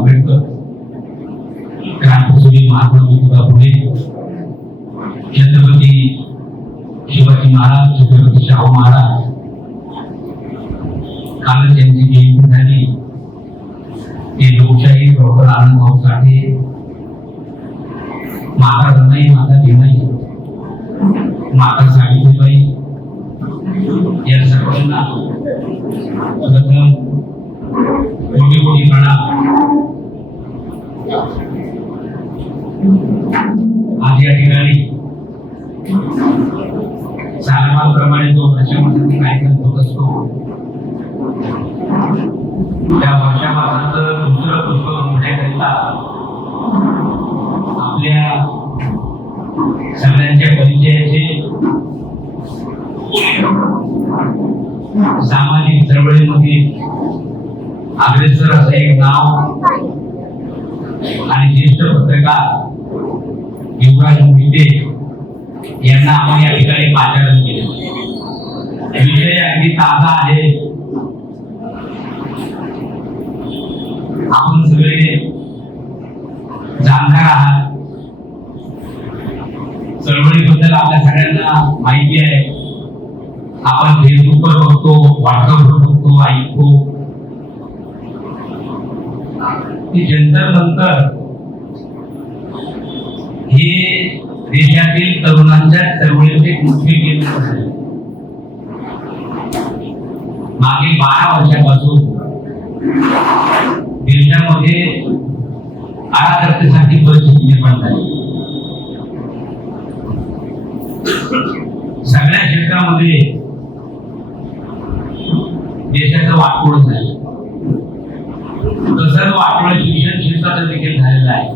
आंबेडकर, क्रांतिसूरी महात्मा ज्योतिबा फुले, छत्रपती शिवाजी महाराज, छत्रपती शाहू महाराज, कालच त्यांची जयंती झाली. ते लोकशाही डॉक्टर आनंदभाऊ साठे, माता रमाई, माता भीमाई, माता सावित्रीबाई या सर्वांना प्रथम कोटी कोटी प्रणाम. आज या ठिकाणी सालाबादप्रमाणे जो वर्षामध्ये कार्यक्रम होत असतो, त्या वर्षापासून दुसरं पुष्प होण्याकरिता आपल्या सगळ्यांच्या परिचयाचे सामाजिक चळवळीमध्ये अग्रेसर असं एक नाव आणि ज्येष्ठ पत्रकार युवराज मोहिते यांना आपण या ठिकाणी पाचारण केले. विषय अगदी ताजा आहे. आपण सगळे जाणकार आहात. चळवळीबद्दल आपल्या सगळ्यांना माहिती आहे. आपण फेसबुकवर बघतो, व्हॉट्सअपवर बघतो, ऐकतो की जंतर मंतर हे देशातील तरुणांच्या चळवळीचे एक मोठे केंद्र आहे. मागील 12 वर्षापासून देशामध्ये अराजकतेसाठी परिस्थिती निर्माण झाली. सगळ्या क्षेत्रामध्ये देशाचं वाटोळ झालं. तसंच वाटोळ शिक्षण क्षेत्राचं देखील झालेलं आहे.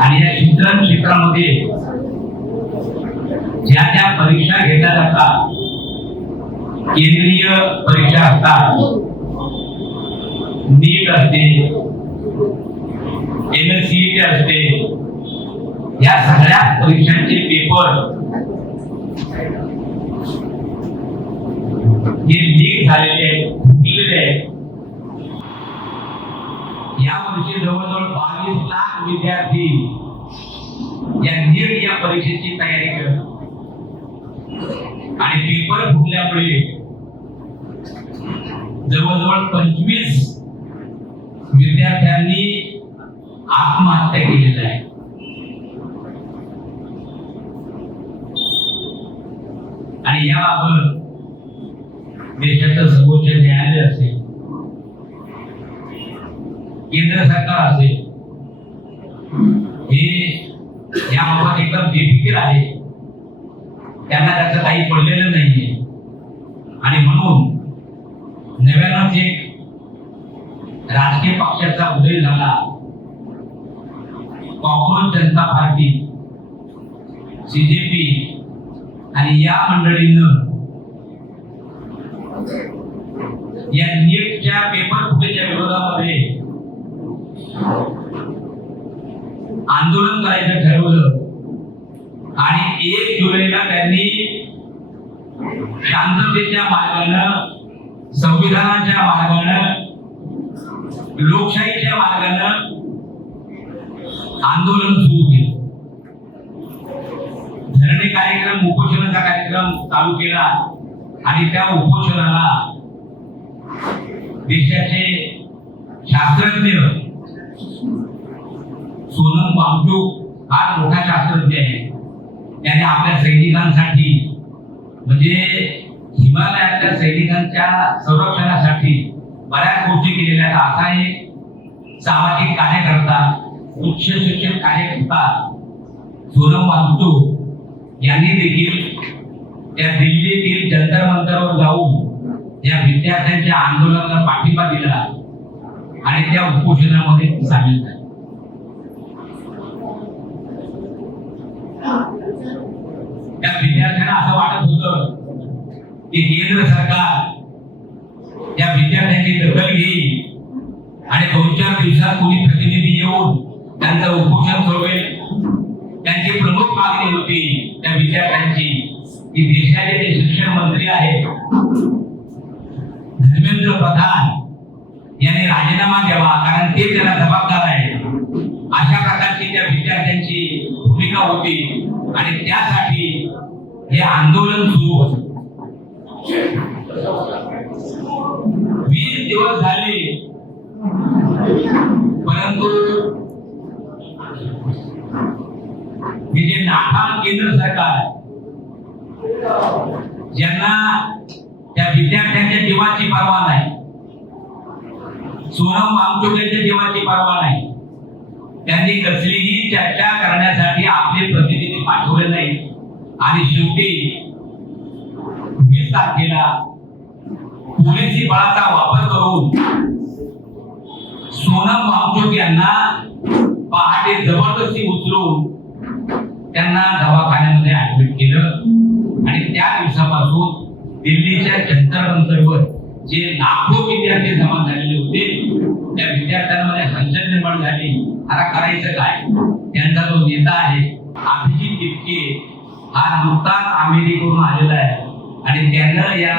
आणि या शिक्षण क्षेत्रामध्ये ज्या ज्या परीक्षा घेतल्या जातात, केंद्रीय परीक्षा असतात, नीट असते, MSCET असते, या सगळ्या परीक्षांचे पेपर हे लीक झालेले आहेत, फुटलेले आहेत. या वर्षी जवळजवळ 22 लाख विद्यार्थी या नीट या परीक्षेची तयारी करतात. आणि पेपर फुटल्यामुळे जवळजवळ 25 विद्यार्थ्यांनी आत्महत्या केलेल्या आहे. आणि याबाबत देशाचं सर्वोच्च न्यायालय असेल, केंद्र सरकार असेल, हे याबाबत एकदम बेफिकीर आहे. त्यांना त्याचं काही पडलेलं नाहीये. आणि म्हणून नव्यानंच एक राजकीय पक्षाचा उदय झाला. कॉंग्रेस जनता पार्टी, CJP आणि या मंडळीनं या नीटच्या पेपर फुटेच्या विरोधामध्ये आंदोलन करायचं ठरवलं. आणि 1 जुलैला त्यांनी शांततेच्या मार्गानं, संविधानाच्या मार्गानं, लोकशाहीच्या मार्गानं आंदोलन सुरू केलं. धरणे कार्यक्रम, उपोषणाचा कार्यक्रम चालू केला. आणि त्या उपोषणाला देशाचे शास्त्रज्ञ सोनम वांगचुक हा मोठा शास्त्रज्ञ आहे. त्याने आपल्या सैनिकांसाठी, म्हणजे हिमालयातल्या सैनिकांच्या संरक्षणासाठी बऱ्याच गोष्टी केलेल्या आहेत. असा एक सामाजिक कार्यकर्ता, उच्च शिक्षण कार्यकर्ता सोनम वांगचुक यांनी देखील त्या दिल्लीतील जंतर मंतरवर जाऊन या विद्यार्थ्यांच्या आंदोलनाला पाठिंबा दिला आणि त्या उपोषणामध्ये सामील झाले. त्या विद्यार्थ्यांना असं वाटत होतं की केंद्र सरकार या विद्यार्थ्यांची दखल घेईल आणि 2-4 दिवसात कोणी प्रतिनिधी येऊन त्यांचं उपोषण सोडवेल. त्यांची प्रमुख मागणी होती त्या विद्यार्थ्यांची की देशाचे जे शिक्षण मंत्री आहेत धर्मेंद्र प्रधान यांनी राजीनामा द्यावा, कारण ते त्याला जबाबदार आहे. अशा प्रकारची त्या विद्यार्थ्यांची भूमिका होती आणि त्यासाठी हे आंदोलन सुरू होतं. 20 दिवस झाले, परंतु हे जे नाकाम केंद्र सरकार, ज्यांना त्या विद्यार्थ्यांच्या जीवाची पर्वा नाही, सोनम वांगचुकच्या जीवाची पर्वा नाही, त्यांनी कसलीही चर्चा करण्यासाठी आपले प्रतिनिधी पाठवले नाही आणि शेवटी 20 तारखेला पोलिसी बळाचा वापर करून सोनम वांगचुक यांना पहाटे जबरदस्ती उचलून त्यांना दवाखान्यामध्ये ऍडमिट केलं आणि त्या दिवसापासून दिल्लीच्या जंतर मंतरवर जे लाखो विद्यार्थी जमा झालेले होते, त्या विद्यार्थ्यांमध्ये हलचल निर्माण झाली. आता करायचं काय? त्यांचा जो नेता आहे अभिजित तिपके हा नुकताच अमेरिकेहून आलेला आहे आणि त्यानं या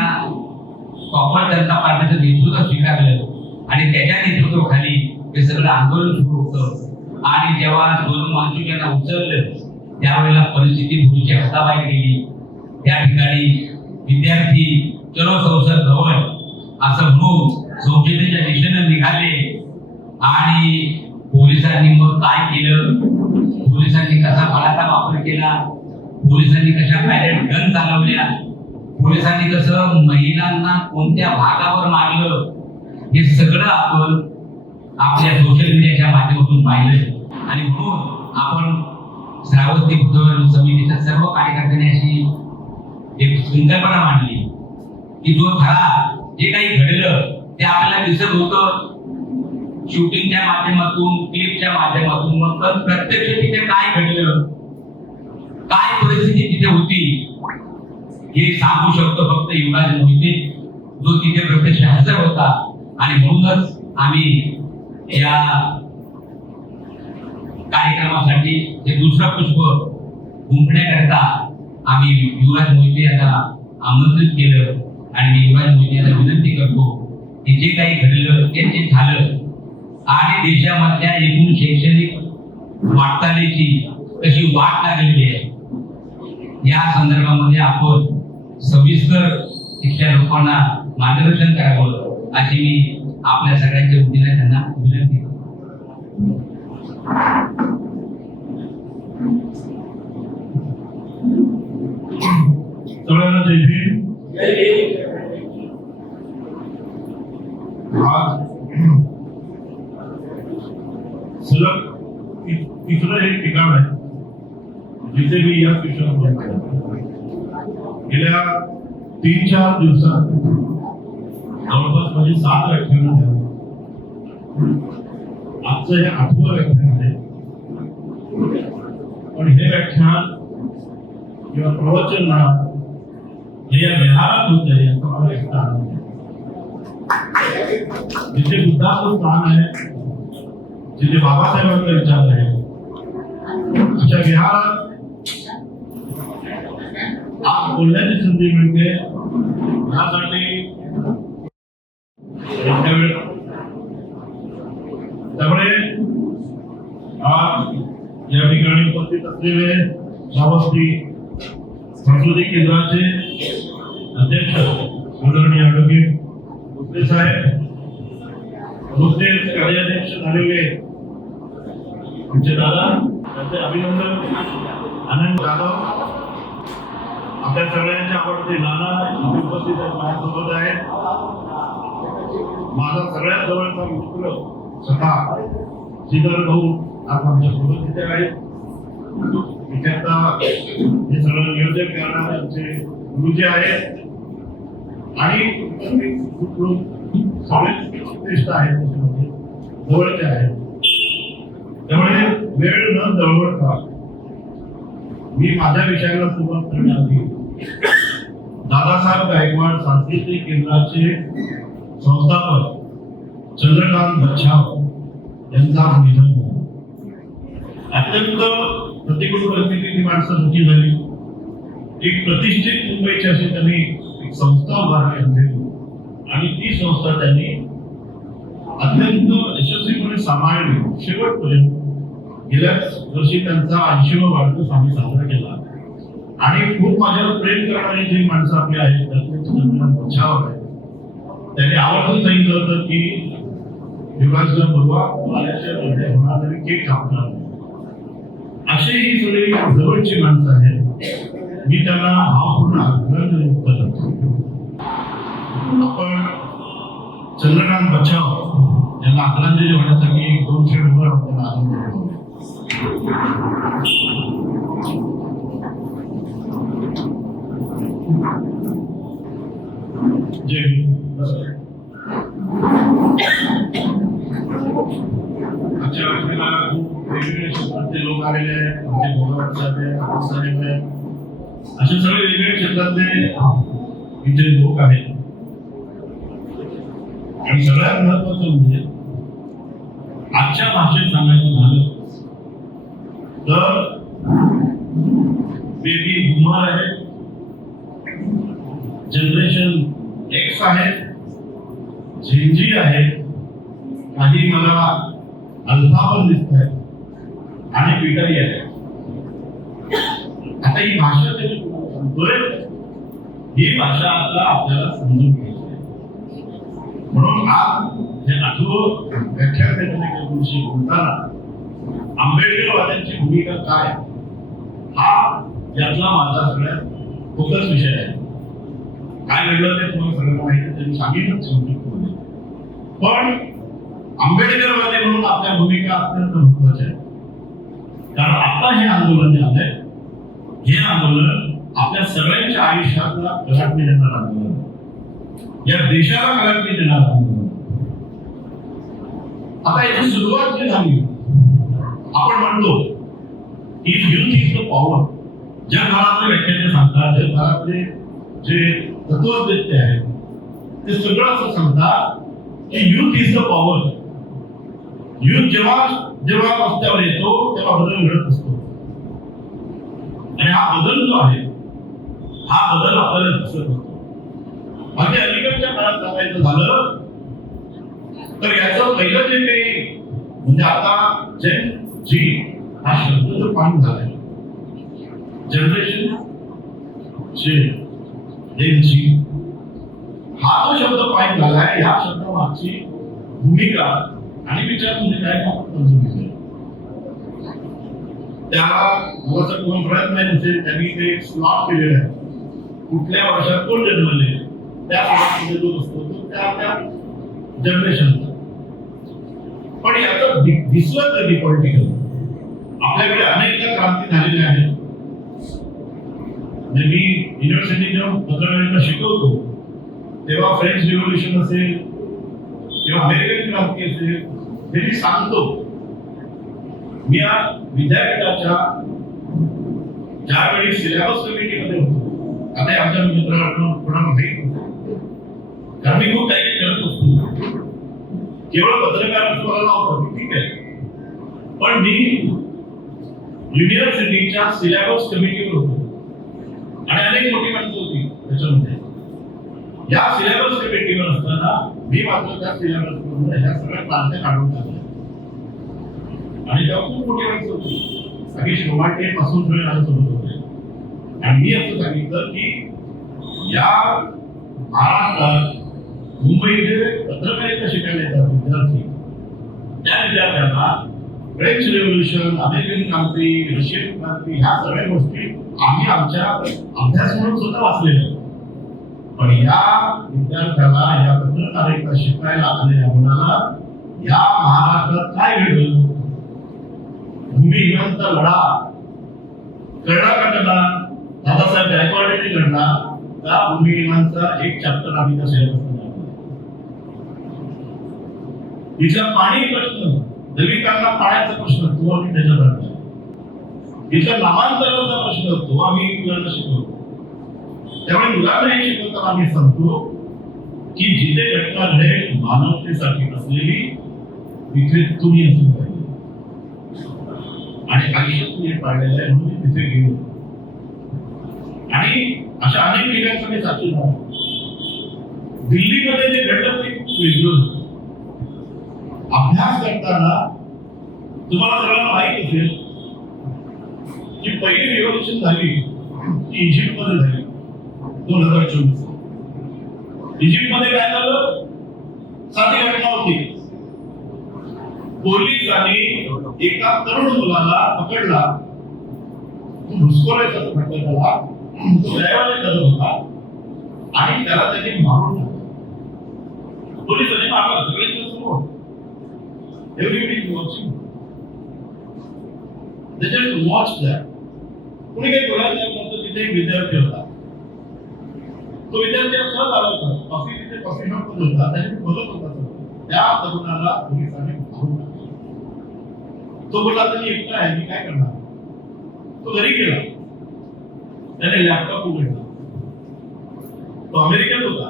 पॉप्युलर जनता पार्टीचं नेतृत्व स्वीकारलं आणि त्याच्या नेतृत्वाखाली हे सगळं आंदोलन सुरू होतं. आणि जेव्हा सोनम वांगचुक यांना उचललं त्यावेळेला परिस्थिती थोडीशी हताबाई गेली. त्या ठिकाणी विद्यार्थी चलो संसद भवन असं म्हणून संसदेच्या दिशेने निघाले आणि पोलिसांनी मग काय केलं, पोलिसांनी कसा बळाचा वापर केला, पोलिसांनी कशा पॅलेट गन चालवल्या, पोलिसांनी कसं महिलांना कोणत्या भागावर मारलं, हे सगळं आपण आपल्या सोशल मीडियाच्या माध्यमातून पाहिलं. आणि म्हणून आपण श्रावस्ती बुद्धवर्ण समितीच्या सर्व कार्यकर्त्यांनी अशी एक संकल्पना मांडली की जो धडा जे काही घडलं ते आपल्याला दिसत होतं शूटिंगच्या माध्यमातून, क्लिपच्या माध्यमातून, मग प्रत्यक्ष तिथे काय घडलं, काय परिस्थिती तिथे होती हे सांगू शकतो फक्त युवराज मोहिते, जो तिथे प्रत्यक्ष हजर होता. आणि म्हणूनच आम्ही या कार्यक्रमासाठी हे दुसरं पुष्प गुंफण्याकरता आम्ही युवराज मोहिते यांना आमंत्रित केलं. आणि मी युवराज मोहिते यांना विनंती करतो की जे काही घडलं ते झालं आणि देशामधल्या एकूण शैक्षणिक वाटचालीची कशी वाट लागलेली आहे या संदर्भामध्ये आपण सविस्तर इथल्या लोकांना मार्गदर्शन करावं अशी मी आपल्या सगळ्यांच्या वतीने त्यांना विनंती करतो. सगळ्यांना जय भीम. आज सलग तिसरं एक ठिकाण आहे जिथे मी या विषयावर बोलतो. गेल्या 3-4 दिवसात जवळपास म्हणजे 7 व्याख्यानं झाली. आजचं हे 8वं व्याख्यान आहे. पण हे व्याख्यान किंवा प्रवचन हे या विहारात होत आहे याचा मला एक आनंद आहे. जिथे बुद्धाचं स्थान आहे, जिथे बाबासाहेबांचा विचार आहे, अशा विहारात आज बोलण्याची संधी मिळते. यासाठी त्यामुळे आज या ठिकाणी उपस्थित असलेले श्रावस्ती संस्कृती केंद्राचे अध्यक्ष आदरणीय ॲडव्होकेट भोसले साहेब, नुकतेच कार्याध्यक्ष झालेले आमचे दादा, त्यांचे अभिनंदन. आनंद जाधव, आपल्या सगळ्यांचे आवडते नाना उपस्थित माझ्यासोबत आहेत. माझा सगळ्यात जवळचा मित्र स्वतः श्रीधर भाऊ आज आमच्या सोबत तिथे आहेत. त्याच्यात हे सगळं नियोजन करणारे आमचे गुरुजी आहेत आणि सगळे श्रेष्ठ आहेत, त्याच्यामध्ये जवळचे आहेत. त्यामुळे वेळ न दळवळता मी माझ्या विषयाला सुरुवात करण्याआधी दादासाहेब गायकवाड सांस्कृतिक केंद्राचे संस्थापक चंद्रकांत बच्छाव यांचा निधन झालं. अत्यंत प्रतिकूल परिस्थितीत माणसं दुःखी झाली. एक प्रतिष्ठित मुंबईची अशी त्यांनी एक संस्था उभारली होती आणि ती संस्था त्यांनी अत्यंत यशस्वीपणे सांभाळली शेवटपर्यंत. गेल्याच वर्षी त्यांचा 80वा वाढदिवस आम्ही साजरा केला आणि खूप माझ्यावर प्रेम करणारी जी माणसं आपली आहेत त्यातले चंद्रकांत बच्छाव आहे. त्यांनी आवर्जून सांगितलं होतं की युवराजला बोलवा, आल्याच्या बर्थडे होणार तरी केक कापणार. अशी ही सगळी जवळची माणसं आहेत. मी त्यांना भावपूर्ण अभिनंदन करतो. आपण चंद्रकांत बच्छाव यांना आदरांजली होण्यासाठी 2 क्षणभर आपल्याला आनंद होतो. जय हिंद. आजच्या वेळेला खूप वेगवेगळ्या क्षेत्रातले लोक आलेले आहेत. आमचे गौरव साहेब आहेत, असे सगळे वेगवेगळ्या क्षेत्रातले इथे लोक आहेत. आणि सगळ्यात महत्वाचं म्हणजे आजच्या भाषेत सांगायचं झालं तर बेबी बूमर आहे, जनरेशन एक्स आहे, झेंजी आहे, काही मला अल्फा पण दिसत आहे आणि पीटरही आहे. आता ही भाषा सांगतोय, ही भाषा आता आपल्याला समजून घ्यायची आहे. म्हणून आज हे 8वं व्याख्यान दिवशी बोलताना आंबेडकरवाद्यांची भूमिका काय हा यातला माझा सगळ्यात फोकस विषय आहे. काय घडलं ते तुम्हाला सगळ्यांना माहिती आहे, त्यांनी सांगितलं संक्षिप्तमध्ये. पण आंबेडकरवादी म्हणून आपल्या भूमिका अत्यंत महत्वाच्या आहेत. कारण आता हे आंदोलन जे आलंय, हे आंदोलन आपल्या सगळ्यांच्या आयुष्यातला कलाटणी देणार आंदोलन, या देशाला कलाटणी देणार आंदोलन. आता याची सुरुवात जी झाली, आपण म्हणतो की युथ इज द पॉवर. जगभरातले व्याख्याते सांगतात, जगभरातले जे तत्वज्ञ आहेत ते सगळं असं सांगतात की youth is the power. Youth जेव्हा जेव्हा रस्त्यावर येतो तेव्हा बदल घडत असतो. आणि हा बदल जो आहे, हा बदल आपल्याला दिसत असतो. म्हणजे अलीकडच्या काळात सांगायचं झालं तर याचं पहिलं जे काही म्हणजे आता जेन जी हा शब्द जो पान झालाय, जनरेशन जेन जी हा जो शब्द पान झालाय, ह्या शब्दामागची भूमिका आणि विचार म्हणजे काय समजून घेतलं. त्याला मला जर तुम्हाला कळत नाही नसेल, त्यांनी ते स्लॉट केलेलं आहे. कुठल्या वर्षात कोण जन्मले त्या स्लॉटमध्ये जो असतो तो त्या जनरेशनचा. पण याचं दिसलं कधी पॉलिटिकल आपल्याकडे अनेकदा क्रांती झालेल्या आहेत. मी युनिव्हर्सिटी जेव्हा पत्रकारिता शिकवतो तेव्हा फ्रेंच रिव्होल्युशन असेल किंवा अमेरिकन क्रांती असेल हे मी सांगतो. मी या विद्यापीठाच्या ज्यावेळी सिलेबस कमिटीमध्ये होतो, आता आमच्या मित्रांना कारण मी खूप काही करत असतो. केवळ पत्रकारांचं मला नव्हतं, ठीक आहे, पण मी युनिव्हर्सिटीच्या सिलेबस कमिटीवर होतो आणि अनेक मोठी माणसं होती त्याच्यामध्ये. या सिलेबस कमिटीवर असताना मी मात्र त्या सिलेबसमधून ह्या सगळ्या क्रांत्या काढून टाकल्या आणि तेव्हा खूप मोठी माणसं होती. काही शोभाटे पासून सगळे माझ्यासोबत होते. आणि मी असं सांगितलं की या महाराष्ट्रात मुंबईचे पत्रकारिता शिकायला येतात विद्यार्थी, त्या विद्यार्थ्यांना फ्रेंच रिव्होल्युशन, अमेरिकन क्रांती, रशियन क्रांती ह्या सगळ्या गोष्टी आम्ही आमच्या अभ्यास म्हणून सुद्धा वाचलेल्या. पण या विद्यार्थ्याला या पत्रकारिता शिकायला आलेल्या मुलाला या महाराष्ट्रात काय घडलं, भूमिहीनांचा लढा कळला का त्यांना, दादासाहेब गायकवाडांनी घडला, त्या भूमिहीनांचा एक चॅप्टर आम्ही त्या सिलेबसमध्ये. तिचा पाणी प्रश्न, दलितांना पाण्याचा प्रश्न तो आम्ही त्याच्यात आणला. तिचा नामांतराचा प्रश्न तो आम्ही मुलांना शिकवतो. त्यामुळे मुलांना हे शिकवताना आम्ही सांगतो की जिथे घटना घडेल मानवतेसाठी असलेली तिथे तुम्ही असं पाहिजे आणि आयुष्यात तुम्ही पाळलेलं आहे म्हणून तिथे गेलो. आणि अशा अनेक ठिकाणसाठी साक्षी झाला. दिल्लीमध्ये जे घडलं ते खूप वेगळं होतं. अभ्यास करताना तुम्हाला सगळ्यांना माहित असेल की पहिली रिव्होल्यूशन झाली ती इजिप्त मध्ये झाली 2024. इजिप्त मध्ये काय झालं? साधी घटना होती. पोलिसांनी एका तरुण मुलाला पकडला, घुसखोरायचा म्हटलं त्याला, तो दयावाने करत होता आणि त्याला त्यांनी मारून टाकलं. पोलिसांनी मारला सगळ्यांच्या समोर. Everybody is watching. They just watch that. कुणी काही बोलायला नव्हतं. तिथे एक विद्यार्थी होता. तो विद्यार्थी सहज आला होता. कॉफी तिथे कॉफी शॉप मध्ये होता. त्याने बघत होता त्या तरुणाला पोलिसांनी मारून टाकलं. तो बोलला तरी एकटा आहे, मी काय करणार? तो घरी गेला. त्याने लॅपटॉप उघडला. तो अमेरिकेत होता.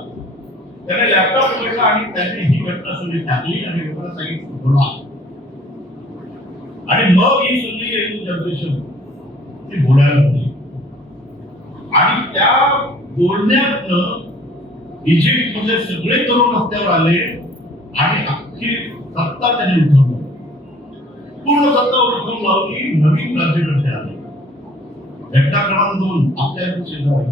त्याने लॅपटॉप उघडला आणि त्याने ही घटना सगळी टाकली आणि लोकांना सांगितलं बोला. आणि मग ही सगळी एक जनरेशन ती बोलायला लागली. आणि त्या बोलण्यात इजिप्त मध्ये सगळे तरुण रस्त्यावर आले आणि अख्खी सत्ता त्यांनी उठवली. पूर्ण सत्ता उठवून लावली. नवीन राज्यकर्ते आले. घटना क्रमांक 2 आपल्या शेजारी.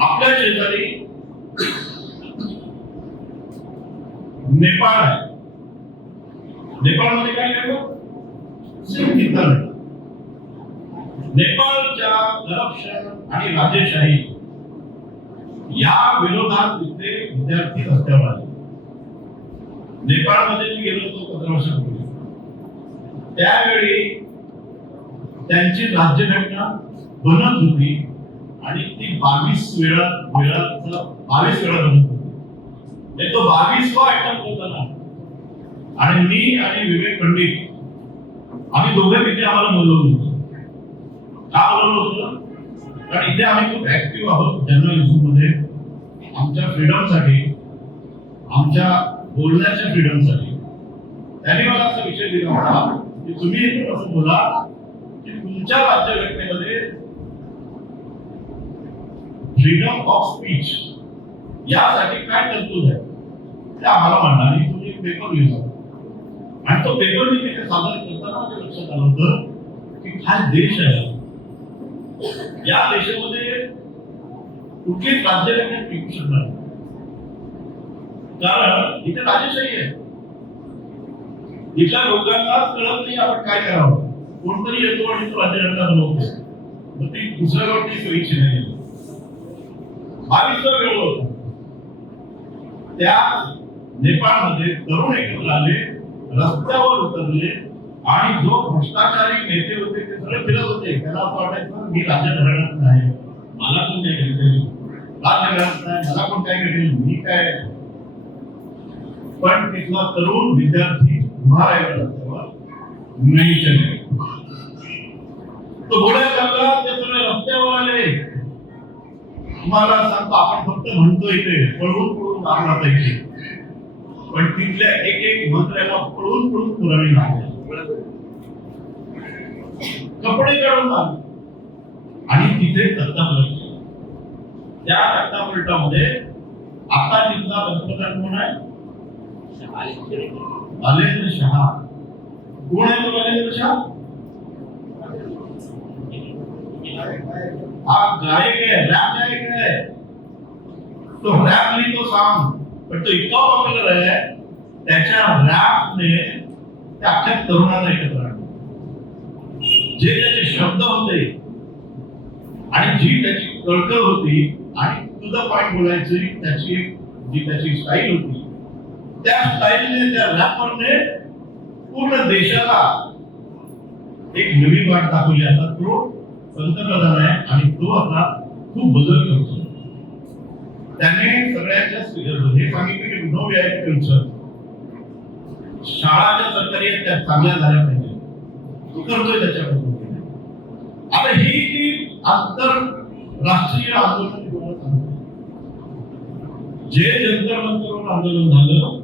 आपल्या शेजारी नेपाळ आहे. नेपाळमध्ये काय घडलं? नेपाळच्या करप्शन आणि राजेशाही या विरोधात तिथे विद्यार्थी रस्त्यावर आले. नेपाळमध्ये मी गेलो होतो 15 वर्षापूर्वी. त्यावेळी त्यांची राज्यघटना बनत होती आणि ती 22 वेळा बनत होती. तो 22वा अटेम्प्ट होता ना. आणि मी आणि विवेक पंडित आम्ही दोघे तिथे आम्हाला बोलवलं होतं. का बोलवलं होतं? कारण इथे आम्ही खूप ऍक्टिव्ह आहोत जर्नलिझम मध्ये. आमच्या फ्रीडमसाठी, आमच्या बोलण्याच्या फ्रीडमसाठी. त्यांनी मला असा विषय दिला होता की तुम्ही असं बोला की तुमच्या राज्यघटनेमध्ये फ्रीडम ऑफ स्पीच यासाठी काय तरतूद आहे ते आम्हाला म्हणा आणि तुम्ही एक पेपर लिहिला. आणि तो पेपर मी तिथे सादर करताना माझ्या लक्षात आलं होतं की हा देश आहे. या देशामध्ये कुठलीच राज्यघटना टिकू शकणार नाही. कारण इथे राजेशाही आहे. इथल्या लोकांना कळत नाही आपण काय करावं. कोणतरी येतो आणि तो राज्यघटना बनवतो. मग ती दुसऱ्या गोष्टी सोयीची नाही. 22वा वेळ होता. त्या नेपाळमध्ये तरुण एकत्र आले, रस्त्यावर उतरले आणि जो भ्रष्टाचारी नेते होते ते सगळे फिरत होते. त्याला असं वाटायचं मी राज्यघराण्यात नाही, मला कोण काय करेल, राज्यघराण्यात नाही, मला कोण काय करेल, मी काय. पण तिथला तरुण विद्यार्थी उभा राहिला रस्त्यावर, नाही चले. तो बोलायला लागला. ते सगळे रस्त्यावर आले. तुम्हाला सांगतो आपण फक्त म्हणतो इथे पळून पळून मारला पाहिजे, पण तिथल्या एक एक मंत्र्याला पळून पळून पुरावी लागली. कपडे काढून मारले आणि तिथे तक्ता पलट. त्या तक्ता पलटामध्ये आता तिथला पंतप्रधान कोण आहे? बालेंद्र शहा. कोण आहे तो बालेंद्र शहा? हा गायक आहे, रॅप गायक आहे. तो रॅप लिहितो सांग, पण तो इतका पॉप्युलर आहे त्याच्या रॅपने त्या अख्ख्या तरुणांना एकत्र आणलं. जे त्याचे शब्द होते आणि जी त्याची कळकळ होती आणि टू द पॉइंट बोलायची जी त्याची स्टाईल होती, त्या स्टाईलने त्या रॅपरने पूर्ण देशाला एक नवी वाट दाखवली. आता तो पंतप्रधान आहे आणि तो आता खूप बदल करतो. त्याने सगळ्यांच्या हे सांगितलं की नो व्हीआयपी कल्चर. शाळा ज्या सरकारी आहेत त्या चांगल्या झाल्या पाहिजे. तो करतोय त्याच्या पद्धतीने. आता ही आंतरराष्ट्रीय आंदोलन जे जंतर मंतरवर आंदोलन झालं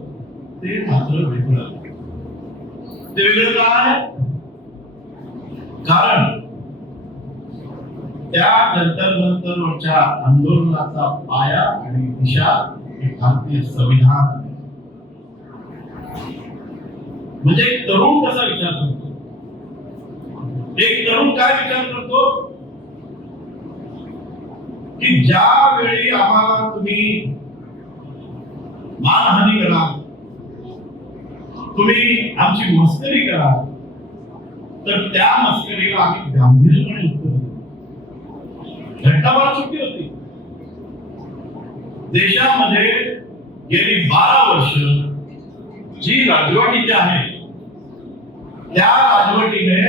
ते मात्र वेगळं. ते वेगळं काय? कारण त्या जंतर मंतरवरच्या आंदोलनाचा पाया आणि दिशा हे भारतीय संविधान. म्हणजे एक तरुण कसा विचार करतो, एक तरुण काय विचार करतो की ज्या वेळी आम्हाला तुम्ही मानहानी करा, तुम्ही आमची मस्करी करा, तर त्या मस्करीला आम्ही गांभीर्याने उत्तर देऊ. घटना फार छोटी होती. देशामध्ये गेली 12 वर्ष जी राजवटी आहे त्या राजवटीने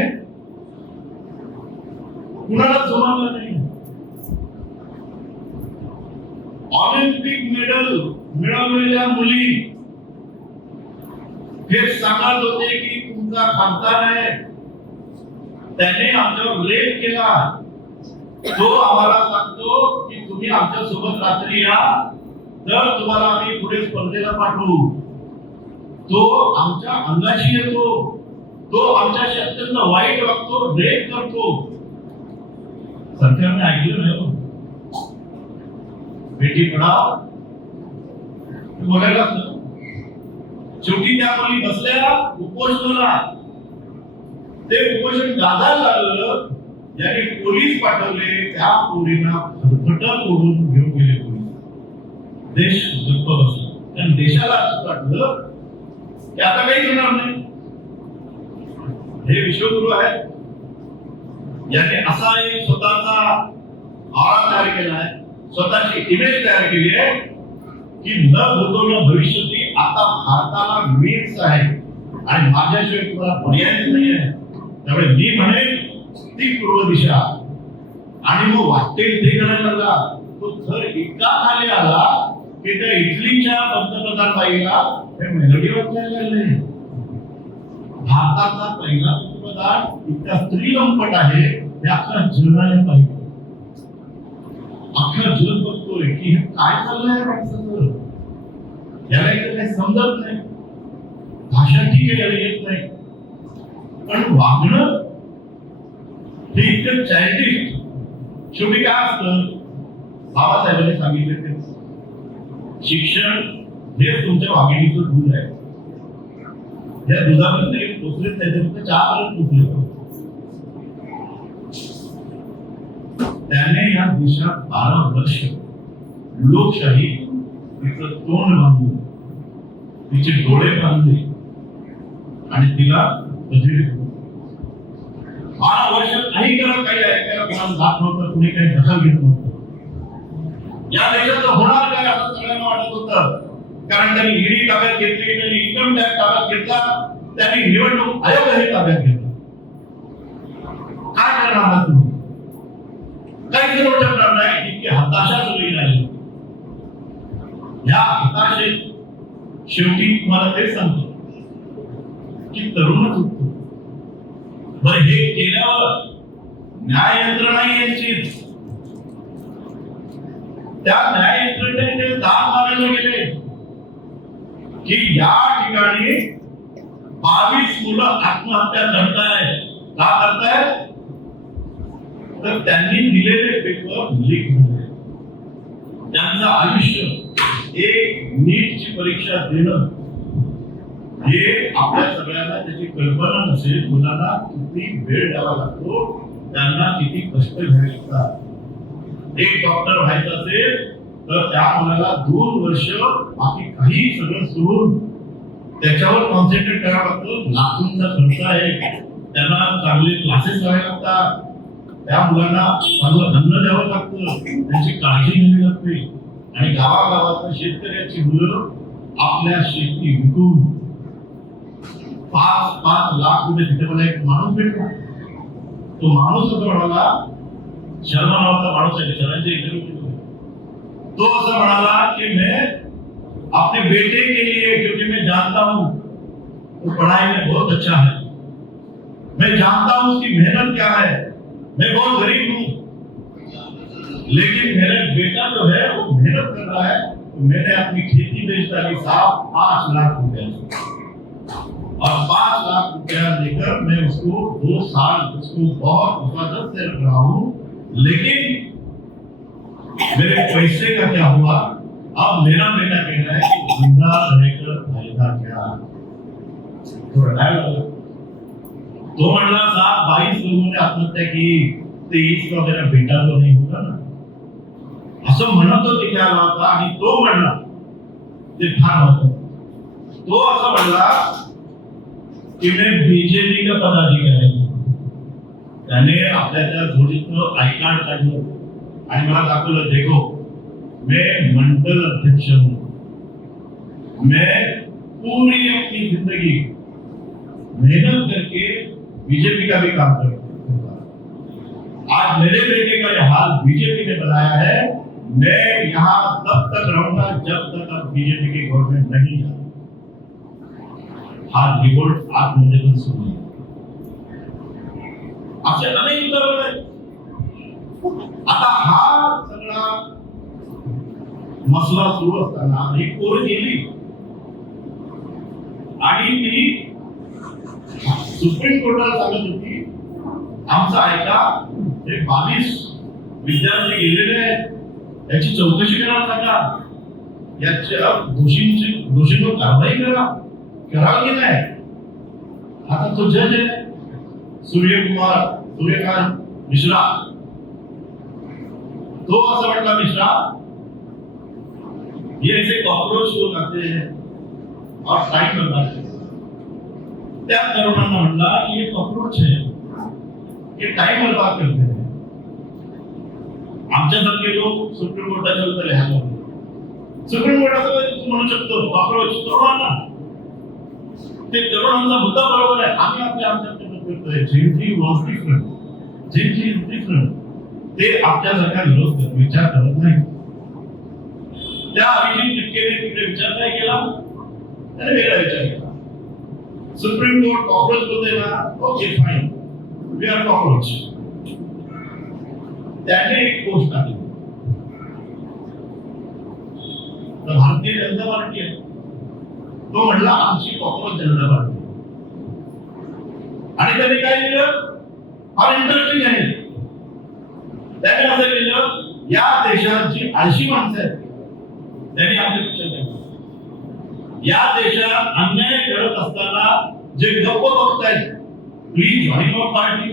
कुणाला जमवलं नाही. ऑलिम्पिक मेडल मिळवलेल्या मुली हे सांगत होते की तुमचा खासदार आहे, त्याने आमच्यावर रेप केला, तो आम्हाला सांगतो की तुम्ही आमच्या सोबत रात्री या, तर तुम्हाला आम्ही पुढे स्पर्धेला पाठवू. तो आमच्या अंगाशी येतो, तो आमच्याशी अत्यंत वाईट वागतो, रेप करतो. सरकारने ऐकलं नाही. बेटी पढाओ बोलायला शेवटी त्या मुली बसल्या उपोषणाला. ते उपोषण गाजायला लागलं, ज्यांनी पोलीस पाठवले त्या पोरींना फटफट ओढून घेऊन गेले पोलीस. देश गप्प बसला. कारण देशाला असं वाटलं की आता काही होणार नाही. हे विश्वगुरु आहेत, यांनी असा एक स्वतःचा आळा तयार केला आहे, स्वतःची इमेज तयार केली आहे की न भूतो न भविष्यती, आता भारताला मीच आहे आणि माझ्याशिवाय तुम्हाला पर्यायच नाही आहे. त्यामुळे मी म्हणेन ती पूर्व दिशा. आणि मग वाटेल ते करायला लागला. तो थर इतका खाली आला की त्या इटलीच्या पंतप्रधान बाईला हे मेलोडी वाचायला लागले. भारताचा पहिला पंतप्रधान इतका स्त्रीलंपट आहे हे अख्खा जगाने पाहिजे. अख्खा जग बघतोय की हे काय चाललंय माणसाचं. याला इथं काही समजत नाही. भाषा ठीक आहे, याला येत नाही, पण वागणं हे इतकं चायल्डिश. शेवटी काय असतं, बाबासाहेबांनी सांगितले ते शिक्षण हे तुमच्या वागणीचं दूध आहे. या दुधापर्यंत पोचलेच नाही, ते फक्त चहापर्यंत पोचले. त्याने या देशात 12 वर्ष लोकशाही तिचं तोंड बांधलं, तिचे डोळे बांधले आणि तिला बधिर. 12 वर्ष काही करत काही ऐकायला कोणाला जात नव्हतं, कुणी काही दखल घेत नव्हतं. या देशाचं होणार काय असं सगळ्यांना वाटत होतं. कारण त्यांनी ईडी ताब्यात घेतली, त्यांनी इन्कम टॅक्स ताब्यात घेतला, त्यांनी निवडणूक आयोगही ताब्यात घेतला. काय करणार आहात तुम्ही? काही करू शकणार नाही. इतकी हताशा सुरू नाही. या हताशेत शेवटी तुम्हाला ते सांगतो की तरुणच उठतो. बरं, हे केल्यावर न्याय यंत्रणा यांचीच. त्या न्याय यंत्रणेने दाद मागायला गेले की या ठिकाणी 22 मुलं आत्महत्या करतायत. का करतायत? तर त्यांनी दिलेले पेपर लीक झाले. त्यांचं आयुष्य एक नीटची परीक्षा देणं हे आपल्या सगळ्यांना त्याची कल्पना नसेल. मुलांना किती वेळ द्यावा लागतो, त्यांना किती कष्ट घ्यावे लागतात. एक डॉक्टर व्हायचं असेल तर त्या मुलाला 2 वर्ष बाकी काही सगळं सोडून त्याच्यावर कॉन्सन्ट्रेट करावं लागतं. लाखोंचा खर्च आहे. त्यांना चांगले क्लासेस लावावे लागतात. त्या मुलांना चांगलं अन्न द्यावं लागतं, त्यांची काळजी घ्यावी लागते. आणि गावागावात शेतकऱ्याची मुलं आपल्या शेती विकून 5-5 लाख रुपये. तिथे मला एक माणूस भेटला. तो माणूस असं म्हणाला, शर्मा नावाचा माणूस आहे, शहरांचे इंटरव्ह्यू केले. तो असं म्हणाला की मैं अपने बेटे के लिए, क्योंकि मैं जानता हूं वो पढ़ाई में बहुत अच्छा है, मैं जानता हूं उसकी मेहनत क्या है, मैं बहुत गरीब हूं, लेकिन मेरा बेटा जो है वो मेहनत कर रहा है, तो मैंने अपनी खेती बेच डाली साहब 5 लाख रुपया, और 5 लाख रुपया लेकर मैं उसको 2 साल उसको बहुत हिफाजत से रख रहा हूं, लेकिन मेरे पैसे का क्या हुआ? अब मेरा बेटा कह रहा है कि जिंदा रहकर फायदा क्या? तो रडायला लागला. तो म्हणला 22 लोगों ने आत्महत्या की, 23 का मेरा बेटा तो नहीं होगा ना, असं म्हणत तो तिथे आला होता. आणि तो म्हणला, ते फार महत्वाचं, तो असं म्हणला की मैं बीजेपी का पदाधिकारी हूं. त्याने आपल्या त्या जोडीतनं आय कार्ड काढलं आणि मला दाखवलं, देखो मैं मंडल अध्यक्ष हूं, मैं पूरी अपनी जिंदगी मेहनत करके बीजेपी का भी काम करता हूं. आज मेरे बेटे का यह हाल बीजेपी ने बनाया है. मैं यहाँ तब तक रहूंगा जब तक अब बीजेपी की गवर्नमेंट नहीं जाती. हा रिपोर्ट आतमध्ये पण सुरू आहे. असे अनेक उदाहरण आहेत. आता हा सगळा मसला सुरू असताना ही पोरं गेली आणि ती सुप्रीम कोर्टाला सांगत होती, आमचं ऐका, हे 22 विद्यार्थी गेलेले आहेत, याची चौकशी करायला सांगा, याच्या दोषींवर कारवाई करावं की नाही. आता तो जज आहे सूर्यकांत मिश्रा, तो असं म्हटला, मिश्रा ये ऐसे कॉकरोच लोग आते हैं और टाइम बर्बाद करते हैं. त्या तरुणांना म्हणला की ये कॉकरोच है, ये टाइम बर्बाद करते हैं. आमच्यासारखे लोक सुप्रीम कोर्टाच्या उत्तर लिहायला लागले. सुप्रीम कोर्टाचं म्हणू शकतो कॉकरोच तरुणांना, ते तरुणांचा मुद्दा बरोबर आहे. आम्ही आमच्या करतोय. Gen Z was different, Gen Z is different. ते आपल्यासारखा विचार करत नाही. त्या अभिजित टिपकेने तिकडे विचार काय केला, त्याने वेगळा विचार केला. सुप्रीम कोर्ट कॉकरोच बोलते ना, okay fine, we are cockroach. त्याने एक पोस्ट टाकली, भारतीय जनता पार्टी आहे, तो म्हणला आमची कॉकरोच जनता पार्टी. आणि त्याने काय केलं, फार इंटरेस्टिंग आहे, त्याने असं केलं, या देशात जी आळशी माणसं आहेत त्यांनी आपले पक्ष केले. या देशात अन्याय घडत असताना जे गप्प बघतायत, प्लीज जॉईन अवर पार्टी.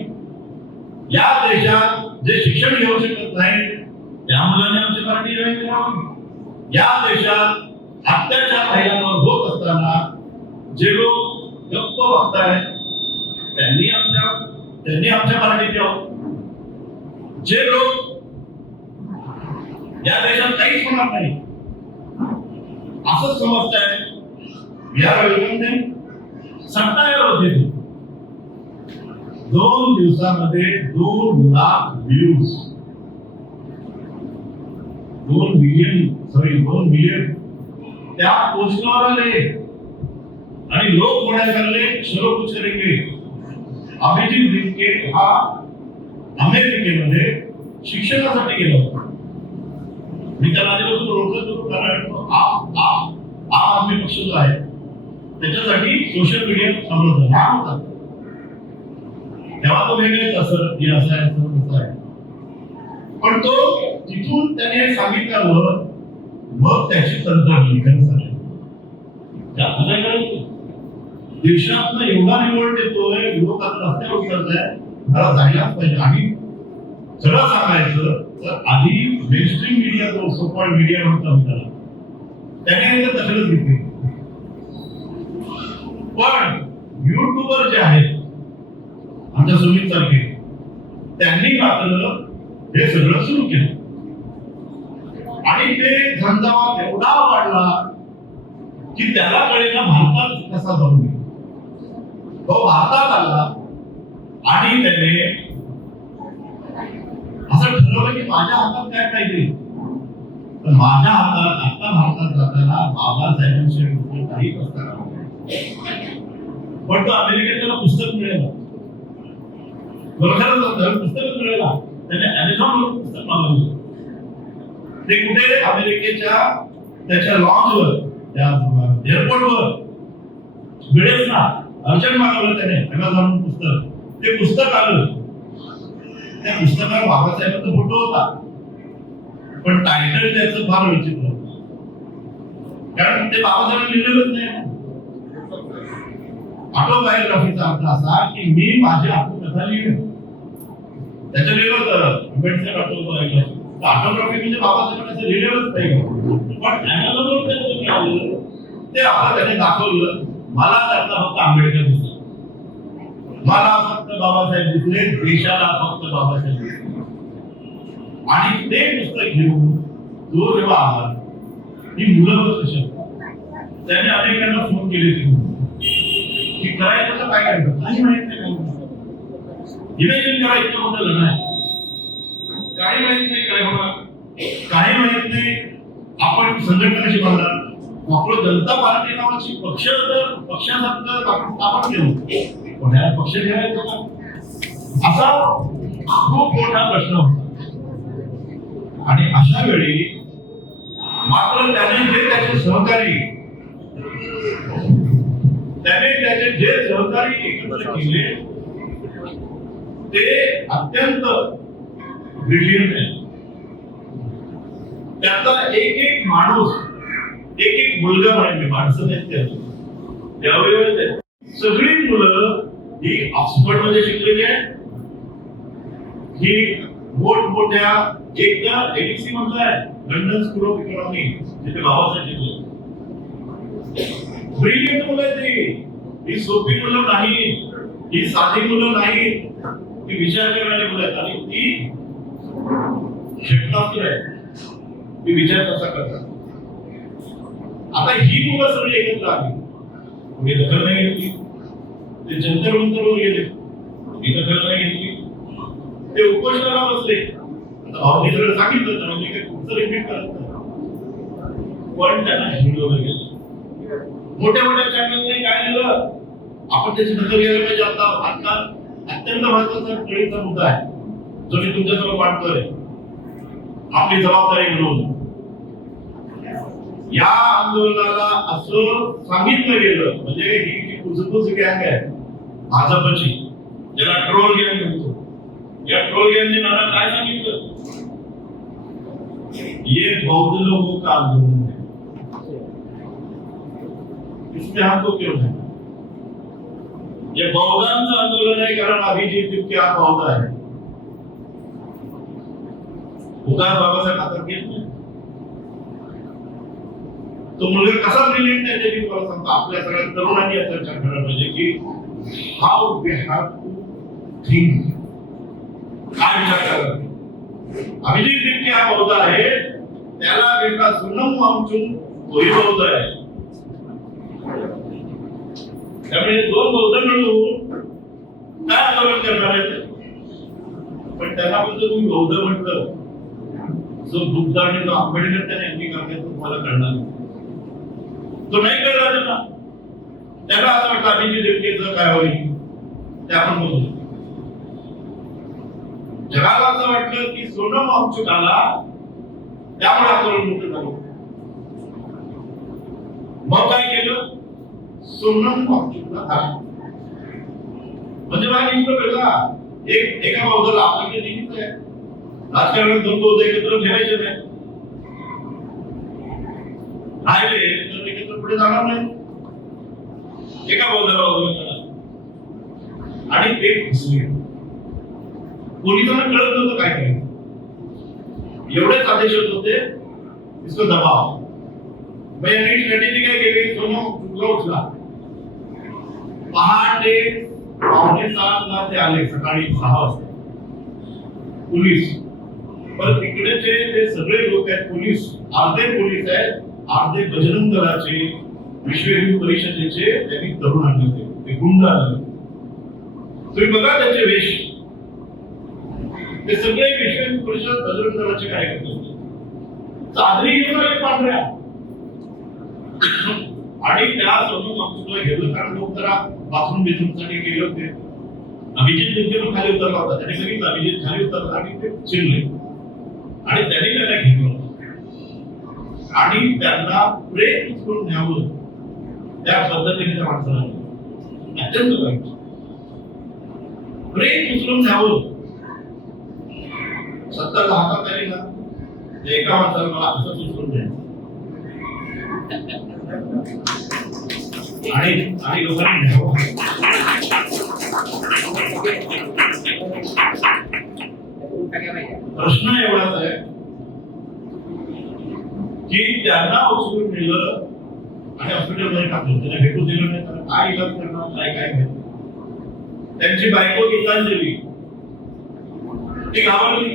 या देशात जे शिक्षण घेऊ शकत नाही, त्या मुलांनी आमची पार्टी जॉईन करावी. या देशात अत्याचार महिलांवर होत असताना जे लोक गप्प बघतायत त्यांनी आमच्या पार्टीत यावं. जे लोक या देशात काहीच होणार नाही असं समजताय, या वेळेमध्ये सत्तावर होते. 2 दिवसामध्ये 2 लाख व्ह्यूज, 2 मिलियन त्या पोस्टवर आले. आणि लोक म्हणायला लागले, चलो कुछ करेंगे. अभिजित दिपके हा अमेरिकेमध्ये शिक्षणासाठी गेला होता. मी त्याला आधीपासून ओळखत होतो, कारण आम आदमी पक्ष जो आहे त्याच्यासाठी सोशल मीडिया समोर होता. तेव्हा तो वेगळेच असं आहे. पण तो तिथून त्याने सांगितल्यावर मग त्याची तंत्रज्ञान झाली. देशातनं एवढा रिवोल्ट येतोय, लोक आता रस्त्यावर उतरताय, मला जायलाच पाहिजे. आणि खरं सांगायचं तर आधी मेनस्ट्रीम मीडिया, जो सोकॉल्ड मीडिया म्हणतात त्याने दखलच घेतली. पण युट्यूबर जे आहेत आमच्या सुमित सारखे, त्यांनी मात्र हे सगळं सुरू केलं. आणि ते झंझावात एवढा वाढला की त्याला कळेना भारतात कसा जाऊ नये. तो भारतात आला आणि त्याने असं ठरवलं की माझ्या हातात काय पाहिजे. तर माझ्या हातात आता भारतात जाताना बाबासाहेबांशी काही असताना, पण तो अमेरिकेत त्याला पुस्तक मिळेल, पुस्तकच मिळेल. त्याने अमेझॉनवर पुस्तक मागवलं. ते कुठे, अमेरिकेच्या त्याच्या लॉन्चवर, त्या एअरपोर्टवर मिळेल ना, अर्जंट मागवलं त्याने अमेझॉन पुस्तक. ते पुस्तक आलं. त्या पुस्तकावर बाबासाहेबांचा फोटो होता, पण टायटल त्याचं फार विचित्र होतं, कारण ते बाबासाहेबांनी लिहिलेलंच नाही. ऑटोबायोग्राफीचा अर्थ असा की मी माझी आत्मकथा लिहिणे. त्याचं लिहिलं होतं आंबेडकर ऑटोबायोग्राफी. ऑटोग्राफी म्हणजे बाबासाहेबांचं लिहिलेलंच नाही, पण अॅनालॉग त्याचं आलेलं ते आपण त्याने दाखवलं. मला त्यातला फक्त आंबेडकर दिसला, मला फक्त बाबासाहेब दिसले, देशाला फक्त बाबासाहेब दिसले. आणि ते पुस्तक घेऊन तो जेव्हा आला, ही मुलं कशी त्याने अनेकांना फोन केले की करायचं तर काय करायचं काही माहित नाही. इमॅजिन करायचं मोठं लढा आहे, काही माहित नाही काय होणार, काही माहित नाही. आपण संघटनाशी बांधणार, आपलं जनता पार्टी नावाची पक्षासारखं आपण स्थापन केलं, पण ह्या पक्ष ठेवायचा का, असा खूप मोठा प्रश्न होता. आणि अशा वेळी मात्र त्याने त्याचे सहकारी एकत्र केले ते अत्यंत ब्रिलियंट आहे. त्यातला एक माणूस, एक मुलगा म्हणजे माणसं नाही, त्यावेळी सगळी मुलं ही ऑक्सफर्ड मध्ये शिकलेली आहेत, ही मोठमोठ्या एकदा एडीसी मधला आहे, लंडन स्कूल ऑफ इकॉनॉमी, जिथे बाबासाहेब शिकले. ब्रिलियंट मुलं आहेत ही सोपी मुलं नाही, ही साधी मुलं नाही, ती विचार करणारी मुलं आहेत. आणि ती क्षेपणास्त्र आहे, ती विचार कसा करतात. आता ही मुलं सगळी एकत्र आली, मी दखल नाही घेतली. ते जंतर मंतरवर गेले, मी दखल नाही घेतली. ते उपोषणाला बसले, आता भाऊनी सगळं सांगितलं तर म्हणजे काही पुढचं रिपीट करत नाही, पण त्यांना हिंडवलं गेलं. मोठ्या मोठ्या चॅनलने काय दिलं, आपण त्याची दखल घ्यायला पाहिजे. आता अत्यंत महत्वाचा कळीचा मुद्दा आहे जो मी तुमच्यासमोर मांडतोय, आपली जबाबदारी म्हणून. या आंदोलनाला असं सांगितलं गेलं, म्हणजे ही जी कुजबुज गँग आहे भाजपची, ज्याला ट्रोल गँग म्हणतो, या ट्रोल गँगने मला काय सांगितलं, ये बौद्ध लोगों का आंदोलन है, इसमें हमको क्यों है, ये बौद्धांचं आंदोलन आहे, कारण अभिजित तितके हा बौद्ध आहे. उगाच बाबासाहेब हातात घेत नाही. तो मुलगा कसा ब्रिलियंट आहे ते मी तुम्हाला सांगतो. आपल्या सगळ्या तरुणांनी याचा विचार करायला पाहिजे की how we have to think, काय विचार करायला. अभिजित तितके हा बौद्ध आहे, त्याला बेटा सुनम वांचून तोही बौद्ध आहे. त्यामुळे दोन बौद्ध मिळून काय आंदोलन करणार आहेत. पण त्यांना पण तुम्ही बौद्ध म्हटलं, जो बुद्ध आणि जो आंबेडकर त्याने अंगीकार केला तुम्हाला कळणार, तो नाही कळला त्यांना. त्याला असं वाटलं अभिजित तितकेचं काय होईल ते आपण बघू. जगाला असं वाटलं की सोनम वांचूक आला त्यामुळे आंदोलन मोठं झालं. मग काय केलं, सोनम वांचूकला धाक, म्हणजे मला निष्ठ वेगळा एका बौद्धाला आपण जे नेहमीच आहे राजकारणात दोन बौद्ध एकत्र ठेवायचे नाही, राहिले तर एकत्र पुढे जाणार नाही. एका बौद्धाला आणि ते घुसले. पोलिसांना कळत नव्हतं काय करायचं, एवढेच आदेश होत होते इसको दबाव. मग यांनी स्ट्रॅटेजी काय केली, सोनम उठला, पहाटे 6:45 ते आले, सकाळी 6 वाजता पोलीस. पण तिकडेचे ते सगळे लोक आहेत पोलीस, अर्धे पोलीस आहेत, अर्धे बजरंग दलाचे, विश्व हिंदू परिषदेचे, त्यांनी तरुण आणले होते, ते गुंड आणले. तुम्ही बघा त्याचे वेश, ते सगळे विश्व हिंदू परिषद बजरंग दलाचे कार्यकर्ते होते. चादरी घेऊन आले पांढऱ्या, आणि त्या सोनम वांचूकला घेतलं, कारण लोक जरा बाथरूम साठी गेले होते. अभिजित तितके खाली उतरला होता, त्याने बघितलं अभिजित खाली उतरला आणि ते चिरले, आणि त्याने त्याला घेतलं आणि त्यांना प्रेम करून न्यावं त्या पद्धतीने त्या माणसाला अत्यंत वाईट. प्रेम उचलून न्यावं, 70 हातात आली ना, एका माणसाला मला असंच उचलून द्यायचं. आणि लोकांनी घ्यावं. प्रश्न एवढाच आहे की त्यांना उचलून नेलं आणि हॉस्पिटलमध्ये टाकलं, त्यांना भेटू दिलं नाही, तर काय इलाज करणार, काय माहिती. त्यांची बायको गीतांजली ती घाबरली,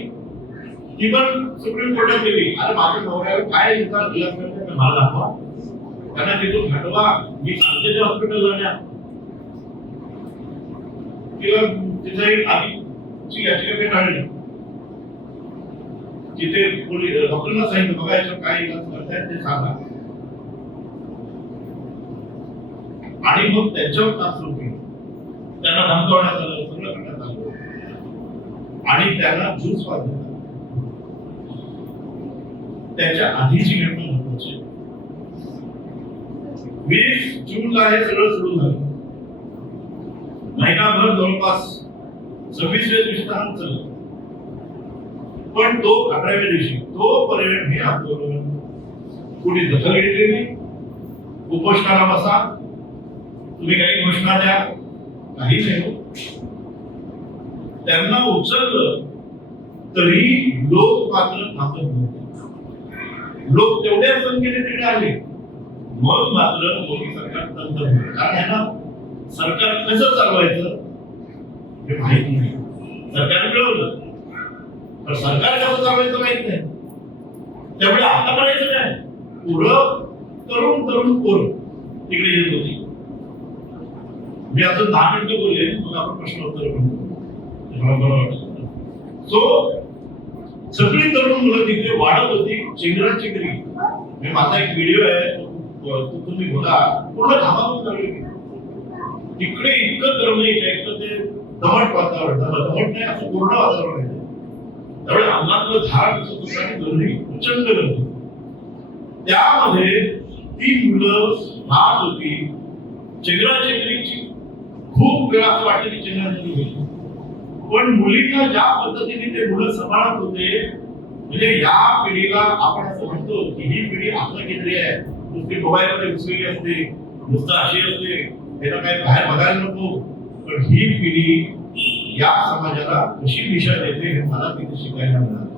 ती पण सुप्रीम कोर्टात गेली. अरे माझ्या नवऱ्यावर काय इलाज करते मला दाखवा, त्यांना तिथून हटवा, मी सांगते त्या हॉस्पिटलला न्या. तिला तिचा एक आधीची याचिका फेटाळली. तिथे पोलीस डॉक्टरला सांगितलं बघा याच्यावर काय इलाज करतायत ते सांगा. आणि मग त्यांच्यावर त्रास सुरू केली, त्यांना धमकावण्यात आलं, सगळं करण्यात आलं आणि त्यांना ज्यूस पाजण्यात आलं. त्याच्या आधीची घटना महत्वाची. 20 जूनला हे सगळं सुरू झालं. महिनाभर जवळपास 26व्या दिवशी तहान चाललं. पण तो 18व्या दिवशी तोपर्यंत हे आंदोलन कुणी दखल घेतली नाही. उपोषणाला बसा, तुम्ही काही घोषणा द्या, काही नाही. त्यांना उचललं तरी लोक मात्र थांबत नव्हते. लोक तेवढ्या संख्येने तिकडे आले. मग मात्र मोदी सरकार तंत्र झालं. कारण ह्यांना सरकार कसं चालवायचं हे माहित नाही. सरकार मिळवलं पण सरकार कसं चालवायचं माहित नाही. त्यामुळे आता करायचं काय, पुढं तरुण पोरं तिकडे येत होती. मी अजून 10 मिनिटं बोलले, मग आपण प्रश्न उत्तर करू. सो सगळी तरुण मुलं तिथे वाढत होती, चेंगरा चेंगरी. माझा एक व्हिडिओ आहे, तुम्ही बघा, पूर्ण धामाधूम झाली तिकडे. इतकं गरम नाही, इतकं ते दमट वातावरण, दमट नाही असं पूर्ण वातावरण आहे. त्यामुळे अंगातलं झाड गर्दी, प्रचंड गर्दी. त्यामध्ये ती मुलं राहत होती. चेंगरा चेंगरीची खूप वेळा असं वाटतं की चेंगरा चेंगरी होती. पण मुलींना ज्या पद्धतीने ते मुलं सांभाळत होते, म्हणजे या पिढीला आपण असं म्हणतो की ही पिढी आपल्या केंद्रीय आहे, नुसती मोबाईलमध्ये घुसलेली असते, नुसतं अशी असते, त्याला काही बाहेर बघायला नको. पण ही पिढी या समाजाला कशी दिशा देते हे मला तिथे शिकायला मिळालं.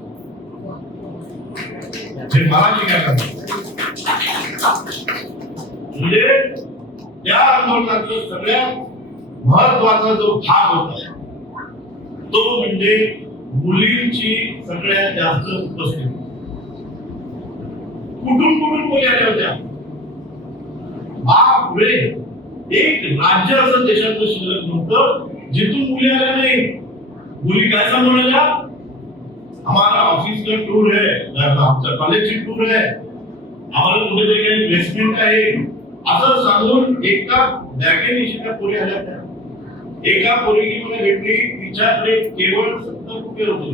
हे मला शिकायला म्हणजे त्या आंदोलनाचा सगळ्यात महत्वाचा जो भाग होता तो म्हणजे मुलींची सगळ्यात जास्त उपस्थिती. कुठून मुली आल्या होत्या. बापरे, एक राज्य असं देशाचं शिल्लक नव्हतं जिथून मुली आल्या नाही. मुली काय सांगून आल्या, हमारा ऑफिस का टूर है, आमच्या कॉलेजची टूर है, आम्हाला कुठेतरी काही प्लेसमेंट आहे असं सांगून एका बॅगेने शिका पोरी आल्या होत्या. एका पोरगी मला भेटली, तिच्याकडे केवळ 70 रुपये होते.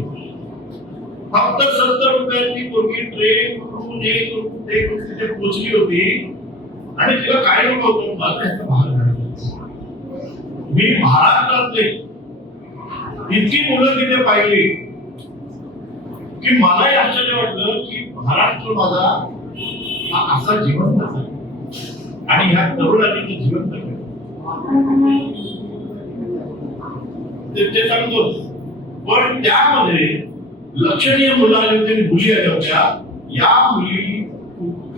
फक्त 70 रुपयाची पोरगी ट्रेन करून तिथे पोहोचली होती आणि तिला काय नको होतं, मला ह्याचा भाग घ्यायचा. मी महाराष्ट्रातले इतकी मुलं तिथे पाहिली की मलाही आश्चर्य वाटलं की महाराष्ट्र माझा हा असा जिवंत आहे आणि ह्या तरुणांनी ते जिवंत केलं. ते सांगतोच. पण त्यामध्ये लक्षणीय मुलं आले होते, मुली आल्या होत्या. या मुली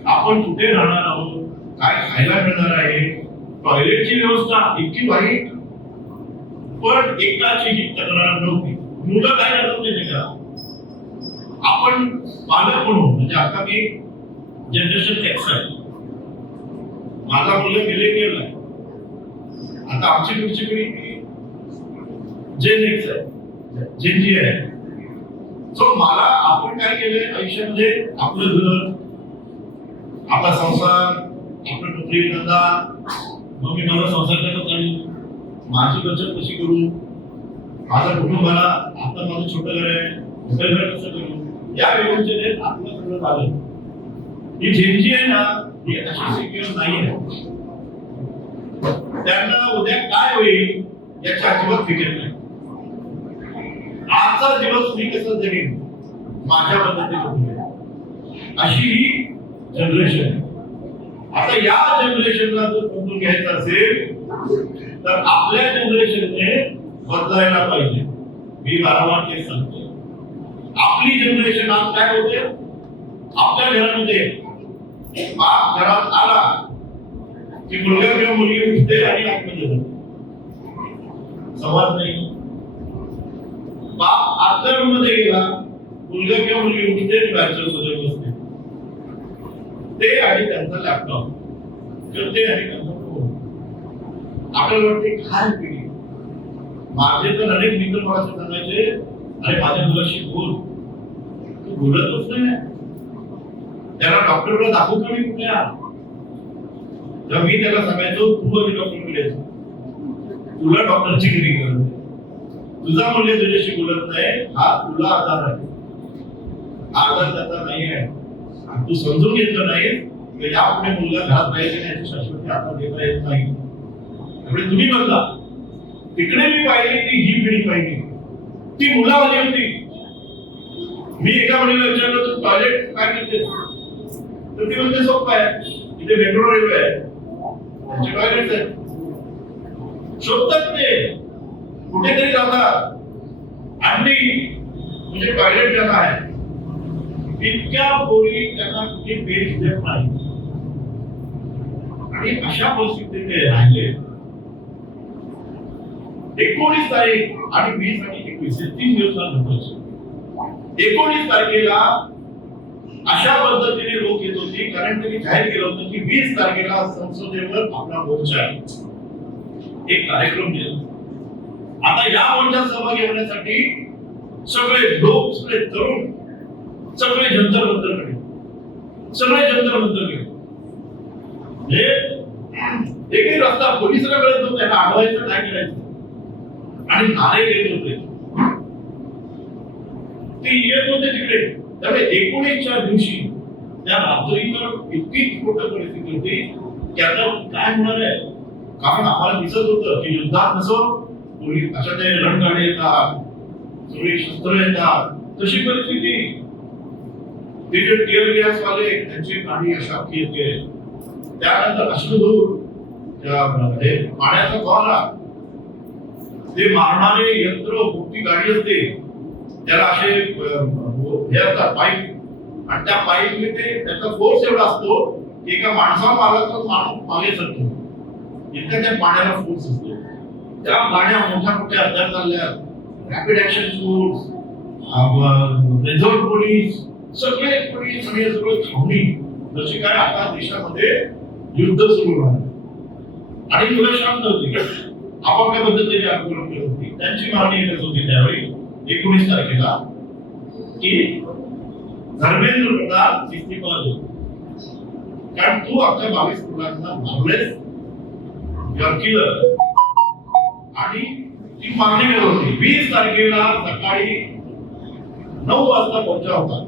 आपण कुठे राहणार आहोत, काय खायला मिळणार आहे, टॉयलेटची व्यवस्था इतकी वाईट, पण एकाचीही तक्रार नव्हती. मुलं काय करत नाही का, आपण पालक म्हणून, म्हणजे आता मी जनरेशन एक्स आहे, माझा मुलगा मिलेनियल आहे, आता आमची पुढची पिढी जेन एक्स आहे, जेन जी आहे. सो मला आपण काय केलंय आयुष्यामध्ये, आपलं घर, आपला संसार, आपलं नोकरी धंदा, मग मी माझा संसार कसा चालू, माझी बचत कशी करू, माझ्या कुटुंबाला, आता माझं छोटं घर आहे, मोठं घर कसं करू, या व्यवस्थेने आपलं सगळं झालं. ही झेंजी आहे ना, ही अशी सिक्युअर नाही आहे. त्यांना उद्या काय होईल याची अजिबात फिकीर नाही. आजचा दिवस मी कसं जगेन माझ्या पद्धतीने, अशी ही जनरेशन. आता या जनरेशनला जर समजून घ्यायचं असेल तर आपल्या जनरेशनने बदलायला पाहिजे. मी वारंवार तेच सांगतो. आपली जनरेशन आज काय होते, आपल्या घरामध्ये बाप घरात आला की मुलगा किंवा मुलगी उठते आणि आतमध्ये जाते. संवाद नाही. बाप आतल्या रूम मध्ये गेला, मुलगा किंवा मुलगी उठते आणि बॅचलर मध्ये बसते. ते आणि त्यांचा लॅपटॉप करते आणि त्यांचा फोन. आपल्याला वाटते काय पिढी. माझे तर अनेक मित्र मला सांगायचे, अरे माझ्या मुलाशी बोल, तू बोलतच नाही. त्याला डॉक्टरला दाखवतो मी कुठल्या. तेव्हा मी त्याला सांगायचो, तू आधी डॉक्टरकडे जा, तुला डॉक्टरची गिरी गरज नाही. तुझा मुलगा तुझ्याशी बोलत नाही, हा तुला आधार आहे. आधार त्याचा नाही आहे. आणि तू समजून घेतलं नाही की यापुढे मुलगा घरात राहायचे नाही, याची शाश्वती आता देता येत नाही. त्यामुळे तुम्ही बघा, तिकडे मी पाहिली ती ही पिढी पाहिली, ती मुलावाली होती. मी एका मुलीला विचारलं, तू टॉयलेट काय करते, तर ती म्हणते सोपं आहे, इथे मेट्रो रेल्वे आहे, त्यांचे टॉयलेट आहे. शोधतात ते, कुठेतरी जातात. अंडी म्हणजे टॉयलेट ज्यांना आहे, इतक्या पोरी त्यांना कुठे पेज देत नाही. आणि अशा परिस्थितीत ते राहिले. 19 तारीख आणि 20 आणि 21 तीन दिवसानंतर 19 तारखेला अशा पद्धतीने लोक येत होते, कारण त्यांनी जाहीर केलं होतं की 20 तारखेला संसदेवर आपला मोर्चा आहे. एक कार्यक्रम केला. आता या मोर्चात सहभागी होण्यासाठी सगळे लोक, सगळे तरुण, सगळे जंतर मंतरकडे, सगळे जंतर मंतरकडे. एकही रस्ता पोलिसांना कळत नव्हतं, त्यांना अडवायचं काय करायचं. आणि नारे येत होते, ते येत होते तिकडे. त्यामुळे 19च्या दिवशी त्या रात्री तर इतकी खोट परिस्थिती होती की आता काय होणार आहे. कारण आम्हाला दिसत होतं की युद्धात नसो पोलीस अशा ते रणगाडे येतात, सगळी शस्त्र येतात, तशी परिस्थिती. ते जे टिअर गॅस वाले त्यांची गाडी अशा येते. त्यानंतर अश्रुधूर, पाण्याचा फवारा, ते मारणारे यंत्र, मोठी गाडी असते, त्याला असे हे असतात पाईप, आणि त्या पाईपने ते त्याचा फोर्स एवढा असतो की एका माणसाला मारला तर माणूस मागे सरतो. इतका त्या पाण्याला फोर्स असतो. त्या गाड्या मोठ्या मोठ्या अड्ड्यात चालल्या, rapid action force, reserve police, सगळे पोलीस आणि सगळं छावणी, जशी काय आता देशामध्ये युद्ध सुरू झालं. आणि मुलं शांत होती, आपापल्या पद्धतीने आंदोलन करत होती. त्यांची मागणी एकच होती त्यावेळी 19 तारखेला की धर्मेंद्र प्रधान इस्तीफा दे, कारण तू अख्ख्या 22 मुलांना मारलेस, आणि ती मागणी करत होती. 20 तारखेला सकाळी 9 वाजता मोर्चा होता.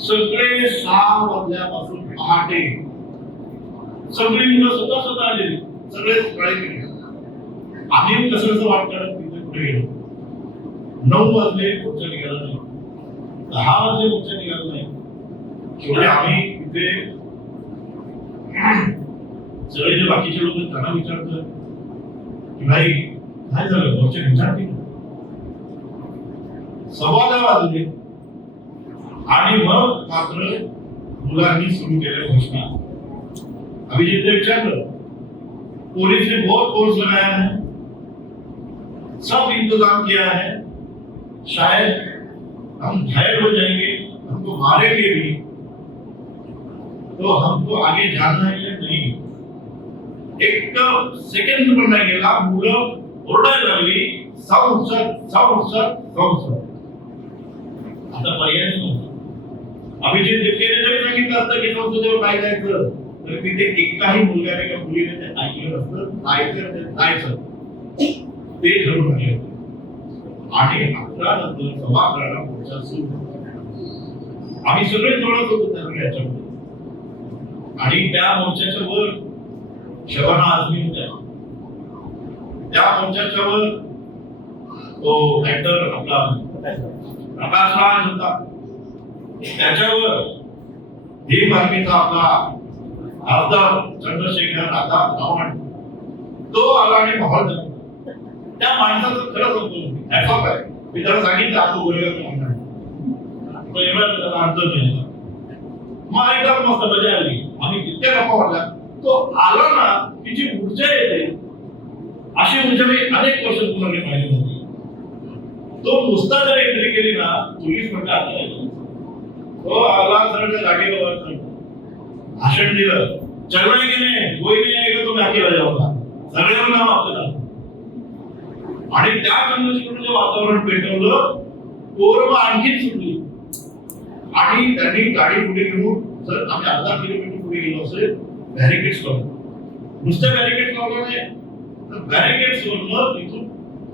सगळे 6 वाजल्यापासून पहाटे सगळी मुलं स्वतः आलेली, सगळे सकाळी गेले. आम्ही कसं वाट करत तिथे पुढे गेलो. 9 वाजले मोर्चा निघाला नाही, 10 वाजले मोर्चा निघाला नाही. शेवटी आम्ही तिथे सगळे जे बाकीचे लोक त्यांना विचारतो की भाई काय झालं, मोर्चा विचारते. 10:15 वाजले आणि मग मात्र मुलांनी सुरू केल्या घोषणा. अभिजित ने विचारलं, पुलिस ने बहुत फोर्स लगाया है, सब इंतजाम किया है, शायद हम घायल हो जाएंगे, हमको मारेंगे भी, तो हमको आगे जाना है या नहीं. एक सेकंड पण नाही गेला, मुलं ओरडायला लागली, sound sir, sound sir, sound sir. आता पर्याय नव्हता. अभिजित देवकेने जरी सांगितलं असतं की संसदेवर काय जायचं, तर तिथे एकाही मुलगाने किंवा मुलीने ते ऐकलं नसतं. जायचं ते ठरवून आले होते. आणि 11 नंतर 11:15 मोर्चा सुरू झाला. आम्ही सगळे जोडत होतो त्या याच्यामध्ये. आणि त्या मोर्चाच्या वर शबाना आझमी होत्या. त्या मोर्चाच्या वर तो ऍक्टर आपला प्रकाश राज होता. त्याच्यावर भीम आर्मीचा आपला खासदार चंद्रशेखर राधा चव्हाण तो आला आणि माहोल झाला. त्या माणसाचं खरं सांगतो ऍटॉप आहे. मी त्याला सांगितलं आपण बोलूया म्हणून तो एवढा त्याला अर्थ केला. मग एकदम मस्त मजा आली. आम्ही जितक्या गप्पा मारल्या तो आला ना की जी ऊर्जा येते अशी ऊर्जा मी अनेक वर्ष तुम्हाला पाहिली होती. तो नुसता जर एंट्री केली ना पोलीस म्हणतात आता तो आला सरळ जागेवर भाषण दिलं. चलना की नाही कोई नहीं आएगा तो मैं अकेला जाऊंगा सगळ्यांना नाव आपलं. आणि त्या चंद्रशेखरचं वातावरण पेटवलं. पोरं आणखीन सुटली आणि त्यांनी गाडी पुढे घेऊन जर आम्ही 10 किलोमीटर पुढे गेलो असेल बॅरिकेड्स लावले. नुसतं बॅरिकेड्स लावलं नाही तर बॅरिकेड्स वरून तिथून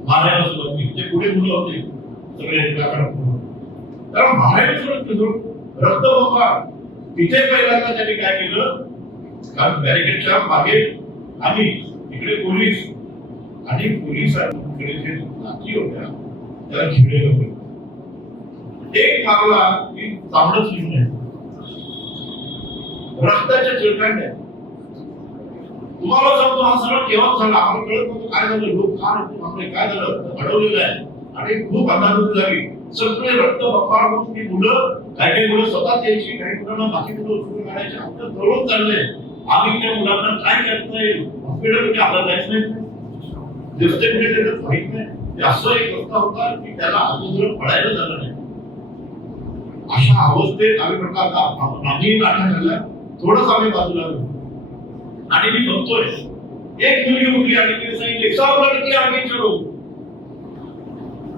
मारायला सुरुवात केली. ते पुढे मुलं होते सगळे कारण मारायला सुरुवात केली. रक्तबंबा तिथे पहिल्यांदा त्यांनी काय केलं कारण बॅरिकेडच्या मागे आम्ही इकडे पोलीस आणि पोलिसांकडे जे लाठी होत्या त्याला खिळे होते. एक मारला की चामडच निघून आहे. रक्ताच्या चिळकांड्या तुम्हाला सांगतो हा सगळं केव्हा झाला आम्हाला कळत नव्हतं काय झालं. लोक काय झालं अडवलेलं आहे आणि खूप अंधाधुंद झाली. सगळे रक्त बंबाळून ती मुलं काही मुलं स्वतःच यायची काही मुलांना बाकी मुलं उचलून काढायचे. आपलं जवळून चाललंय. आम्ही त्या मुलांना काय करता येईल हॉस्पिटल म्हणजे आपल्याला जायचं नाही दिसते कुठे त्याचं माहित नाही. ते असं एक रस्ता होता की त्याला अगोदर पळायला झालं नाही. अशा अवस्थेत आम्ही म्हणतो आम्ही नाटक झाला थोडंच आम्ही बाजूला आणि मी बघतोय एक मुलगी उठली आणि तिने सांगितले सब लड़की आगे चलो.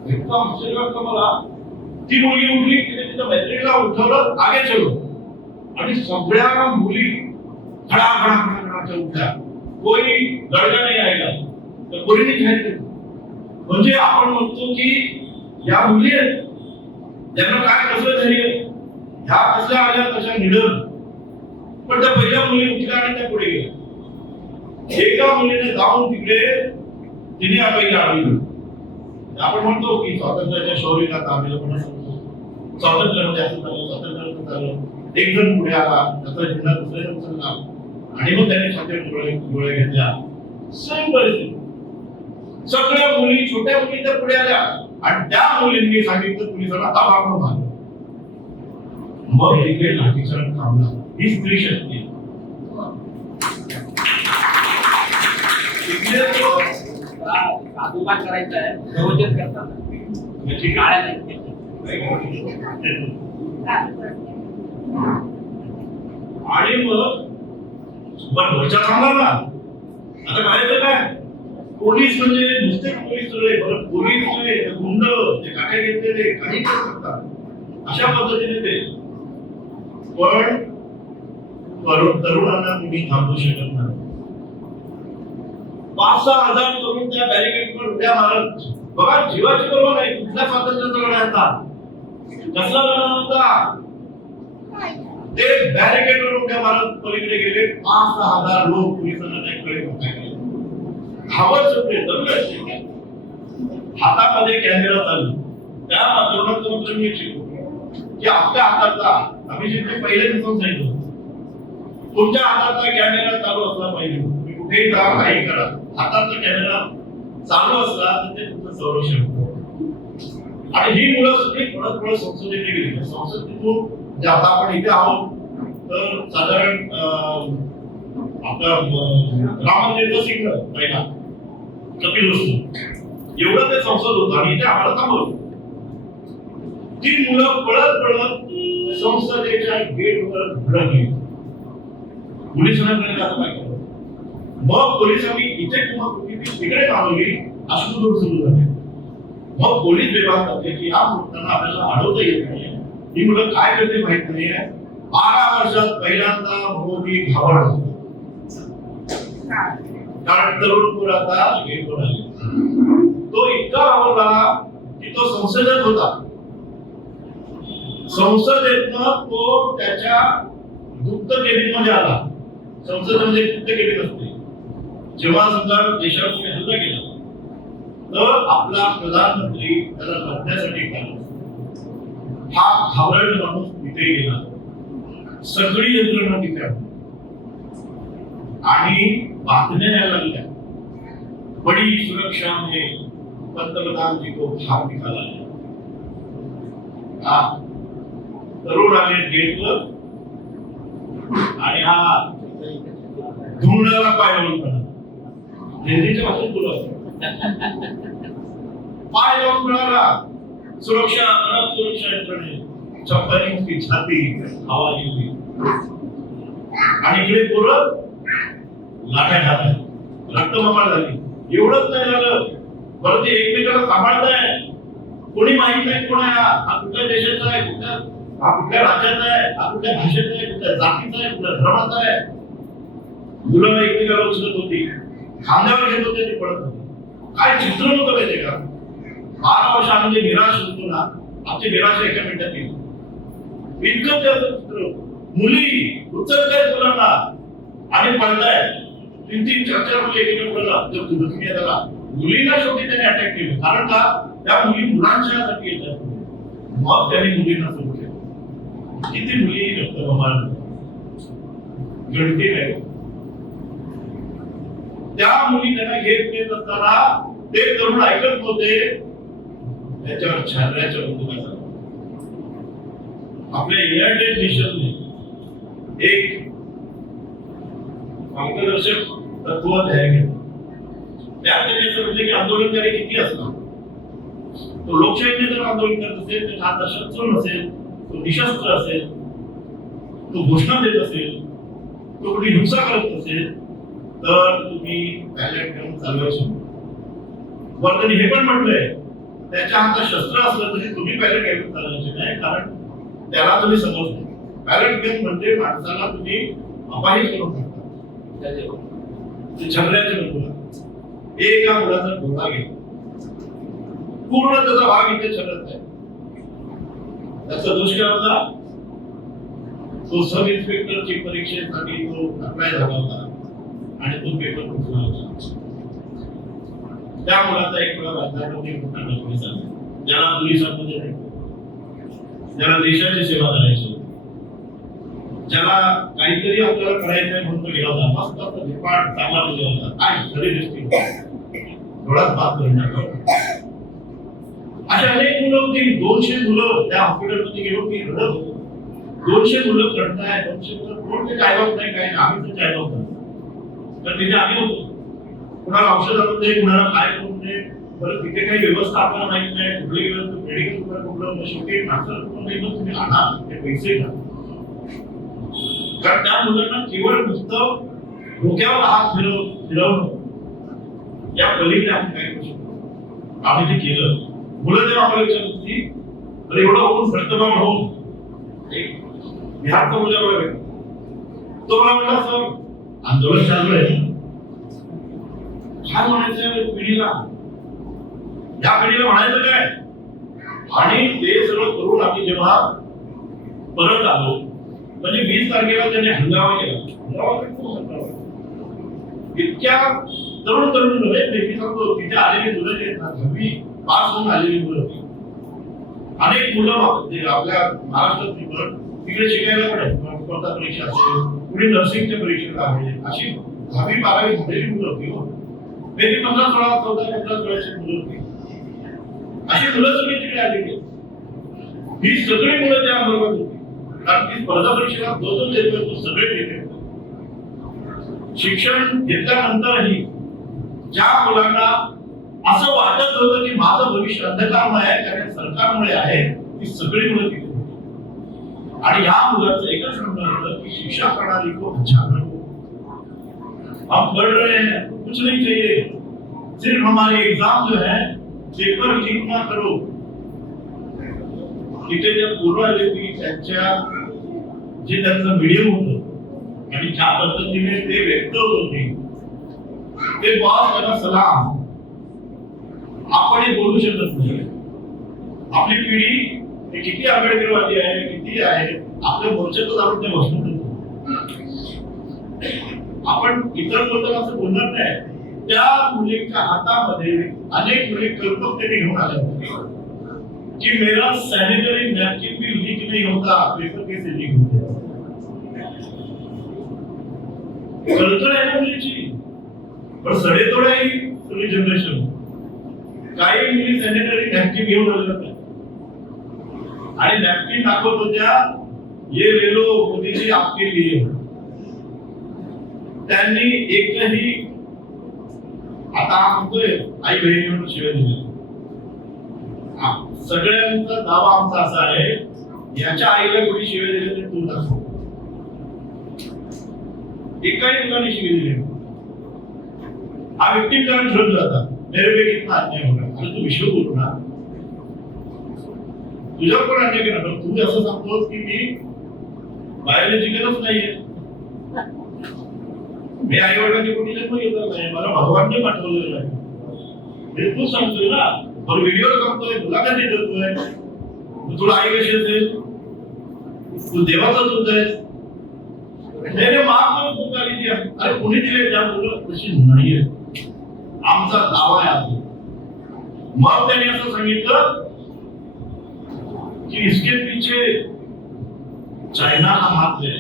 एकदम आश्चर्य वाटलं मला. ती मुलगी उठली तिने तिच्या मैत्रिणीला उठवलं आगे चलो आणि सगळ्या मुली खडाखडाच्या उठल्या. कोणी गडगा नाही राहिला तर कोणीने घ्यायचं. म्हणजे आपण म्हणतो की या मुली आहेत त्यांना काय कसं धैर्य ह्या कसल्या आल्या तशा निडर. पण त्या पहिल्या मुली उठल्या आणि त्या पुढे गेल्या. एका मुलीने जाऊन तिकडे तिने आपल्याला आणली. आपण म्हणतो की स्वातंत्र्याच्या शौर्याला ताबेला पण असतो. स्वातंत्र्य म्हणजे असं झालं स्वातंत्र्य झालं. एक जण पुढे आला त्याचा झेंडा दुसऱ्याने उचलला आणि मग त्याने छातीवर डोळे घेतल्या. सेम परिस्थिती. सगळ्या मुली छोट्या मुली तर पुढे आल्या आणि त्या मुलींनी सांगितलं पोलिसांना आता मारून मारलं. मग इकडे लाठीचार्ज थांबला. ही स्त्री शक्ती आहे. साधुवाद करायचा आहे प्रवचन करताना याची गाड्या नाही. आणि मग पण वरच्या थांबला ना आता करायचं काय. पोलीस म्हणजे नुसते पोलीस सगळे पोलीस गुंड जे काटे घेतलेले काही करू शकतात अशा पद्धतीने ते. पण तरुणांना तुम्ही थांबवू शकत नाही. 5-6 हजार तरुण त्या बॅरिकेडवर उड्या मारत. बघा जीवाची पर्वा नाही. कुठल्या स्वातंत्र्याचा लढा होता कसला लढा होता. ते बॅरिकेडवर उड्या मारत पलीकडे गेले. 5-6 हजार लोक पोलिसांना त्याकडे बघायला धावत सुटले. दगड हातामध्ये कॅमेरा चालू. त्या तरुणाचं म्हणतो मी शिकलो की आपल्या हाताचा आम्ही जिथे पहिले दिसून सांगितलं तुमच्या हाताचा कॅमेरा चालू असला पाहिजे. तुम्ही कुठेही जा काही करा हाताचा कॅमेरा चालू असला तर ते तुमचं संरक्षण होतं. आणि ही मुलं सगळी पळत संसदेत गेली. संसदेतून म्हणजे आता आपण इथे आहोत तर साधारण आपला राम मंदिरचा सिग्नल पहिला कपिल वस्तू एवढं ते संसद होतं आणि इथे आम्हाला थांबवलं. ती मुलं पळत संसदेच्या गेटवर धडकली. पोलिसांना असं काय केलं. मग पोलिसांनी इथे तिकडे थांबवली. अश्रुधूर सुरू झाले. मग पोलीस विभाग करते की या मुलांना आपल्याला अडवता येत नाही. ही मुलं काय करते माहित नाहीये. 12 वर्षात पहिल्यांदा मोदी घाबरला कारण तरुण पोर आता गेटवर आले. तो इतका घाबरला की तो संसदेत होता. संसदेतनं तो त्याच्या गुप्त केबिनमध्ये आला. संसदेमध्ये गुप्त केबिन असते. जेव्हा समजा देशावर कोणी हल्ला केला तर आपला प्रधानमंत्री त्याला लढण्यासाठी काढला. हा घाबरलेला माणूस तिथे गेला. सगळी यंत्रणा तिथे आणि बातम्या यायला लागल्या, बड़ी सुरक्षा में पंतप्रधान जी को बाहर निकाला है. तरुण आले गेटवर आणि हा धुंडाला पाय लावून पडला. हिंदीच्या भाषेत बोलत पाय लावून पडाला. सुरक्षा कडक सुरक्षा यंत्रणे चप्पल की छाती हवा गेली आणि इकडे पोरं लाट्या घातल्या, रक्तबंबाळ झाली. एवढंच नाही झालं, बरं ते एकमेकाला सांभाळताय, कोणी माहित नाही कोण आहे, हा कुठल्या देशाचा आहे, हा कुठल्या राज्याचा आहे, हा कुठल्या भाषेचा आहे, कुठल्या जातीचा आहे, कुठल्या धर्माचा आहे. मुलं एकमेकाला उचलत होती, खांद्यावर घेत होते आणि पडत होते. काय चित्र होतं माहितीये का? 12 वर्ष आम्ही जे निराश होतो ना, आमची निराशा एका मिनिटात येईल. इतकं त्याचं चित्र होतं. मुली उचलतायत मुलांना आणि पळताय. 3-3, 4-4 मुली एकीकडे पडला. जर तुम्ही त्याला मुलींना शेवटी त्याने अटॅक केलं, कारण का त्या मुली मुलांच्यासाठी येतात. मग त्याने मुलींना सुरू केलं. किती मुली रक्तबंबाळ गणती नाही. त्या मुली त्यांना घेत येत असताना ते तरुण ऐकत होते, त्याच्यावर छानऱ्याच्या बंदुका. आपल्या युनायटेड नेशनने एक मार्गदर्शक तत्व तयार केलं. त्यात त्यांनी असं म्हटलं की आंदोलनकारी किती असणार, तो लोकशाहीने जर आंदोलन करत असेल, त्याच्या हातात शस्त्र नसेल, तो निशस्त्र असेल, तो घोषणा देत असेल, तो कुठली हिंसा करत असेल, तर तुम्ही बॅलेट घेऊन चालवायचे. वर त्यांनी हे पण म्हटलंय, त्याच्या हातात शस्त्र असलं तरी तुम्ही बॅलेट घेऊन चालवायचे नाही, कारण त्याला तुम्ही समजतो. बॅलेट घेऊन म्हणजे माणसाला तुम्ही अपाहिज करून टाकता. छत्र्याच्या बंदुका एका मुलाचा डोळा घेतला, पूर्ण त्याचा भाग इथे छलत आहे. त्याचा दोष काय होता? तो सब इन्स्पेक्टरची परीक्षेसाठी तो अप्लाय झाला होता आणि तो पेपर फुटला होता. त्या मुलाचा एक वेळा भारतामध्ये मोठा नोकरी झाला, ज्याला पोलिसांमध्ये नाही, ज्याला देशाची सेवा करायची होती, ज्याला काहीतरी आपल्याला करायचं आहे म्हणून गेला होता. मस्त असं झेपाट चांगला मुलगा होता, काय खरी दृष्टी डोळ्यात बात करून टाकला. अशा अनेक मुलं होती. 200 मुलं त्या हॉस्पिटलमध्ये गेलो की रडत होतो. 200 मुलं रडताय, 200 मुलं कोण ते काय होत नाही, काय आम्ही तर काय होत तर तिथे आम्ही होतो. कुणाला औषध आणून दे, कुणाला काय करून दे, बरं तिथे काही व्यवस्था आपल्याला माहित नाही, कुठली मेडिकल कुठलं शेवटी माणसं तुम्ही आणा, ते पैसे घ्या. कारण त्या मुलांना केवळ नुसतं डोक्यावर हात फिरवणं या पलीकडे आपण काय करू शकतो. आम्ही ते केलं. मुलं जेव्हा आम्हाला विचारत होती, तर एवढं होऊन रक्तबाण होऊन बिहारचा मुलगा बघा, तो मला म्हटला सर आंदोलन चालू आहे, काय म्हणायचं पिढीला, या पिढीला म्हणायचं काय. आणि ते सगळं करून आम्ही जेव्हा परत आलो, म्हणजे 20 तारखेला त्यांनी हंगामा केला. इतक्या तरुण नव्हे, मी सांगतो तिथे आलेली मुलं जे आहेत ना, 10वी पास होऊन आलेली मुलं होती. अनेक मुलं आपल्या महाराष्ट्रात तिकडे शिकायला पडेल, स्पर्धा परीक्षा असेल, पुढे नर्सिंगच्या परीक्षा आहे, अशी 10वी 12वी झालेली मुलं होती. 15, 16, 14, 15, 16ची मुलं होती. अशी मुलं सगळी तिकडे आलेली. ही सगळी मुलं त्या वर्गात होती, कारण ती स्पर्धा परीक्षेला जो देत होतो सगळे देते. शिक्षण घेतल्यानंतरही ज्या मुलांना असं वाटत होतं की माझं भविष्य अंधकारमय आहे, कारण सरकारमुळे आहे, ती सगळी मुलं तिथे होती. आणि या मुलाचं एकच म्हणणं होतं की शिक्षा प्रणाली को अच्छा करो, हम पढ़ रहे हैं, कुछ नहीं चाहिए, सिर्फ हमारे एग्जाम जो है पेपर लीक ना करो. तिथे ज्या पूर्व आले होती त्यांच्या जे त्यांचं मीडियम होतं आणि ज्या पद्धतीने ते व्यक्त होत होते, ते बॉस त्यांना सलाम. आपण बोलू शकत नाही. आपली पिढी किती आंबेडकरवादी आहे, किती आहे, आपल्या मोर्चातच आपण ते भाषण देतो. आपण इतर बोलताना असं बोलणार नाही. त्या मुलीच्या हातामध्ये अनेक मुली कल्पकतेने घेऊन आल्या होत्या की मेरा सॅनिटरी नॅपकिन भी लीक नहीं होता, पेपर कैसे लीक होते. कळकळ आहे ना मुलीची, पण सडेतोड आहे ही सगळी जनरेशन. काही मुली सॅनिटरी नॅपकिन घेऊन आल्या होत्या आणि नॅपकिन दाखवत होत्या, ये ले लो मोदी जी आपके लिए. त्यांनी एकही आता म्हणतोय आई बहिणींना शिवाय दिले. सगळ्यांचा दावा आमचा असा आहे, याच्या आईला कोणी शिवाय दिले तर तू दाखव. एकाही ठिकाणी शिवाय दिले. हा विक्टिमकरण ठरवलं जातात. मेरे पे कितना अन्याय होगा. अरे तू विश्व बोलू ना, तुझ्यावर पण अन्याय केला. तू असं सांगतोस की मी बायोलॉजिकलच नाहीये, मी आई वडिलांची कोणी जन्म घेतला नाही, मला भगवानने पाठवलेलं आहे, हे तू सांगतोय ना. पण व्हिडिओ सांगतोय, तुला काय देतोय, तुला आई कशी असेल, तू देवाचा दूत आहेस. त्याने माफ पुकारली ती. अरे कोणी दिले त्या मुलं तशी नाहीये, आमचा दावा आहे. मग त्याने असं सांगितलं कि इसके पीछे चाइना का हाथ है,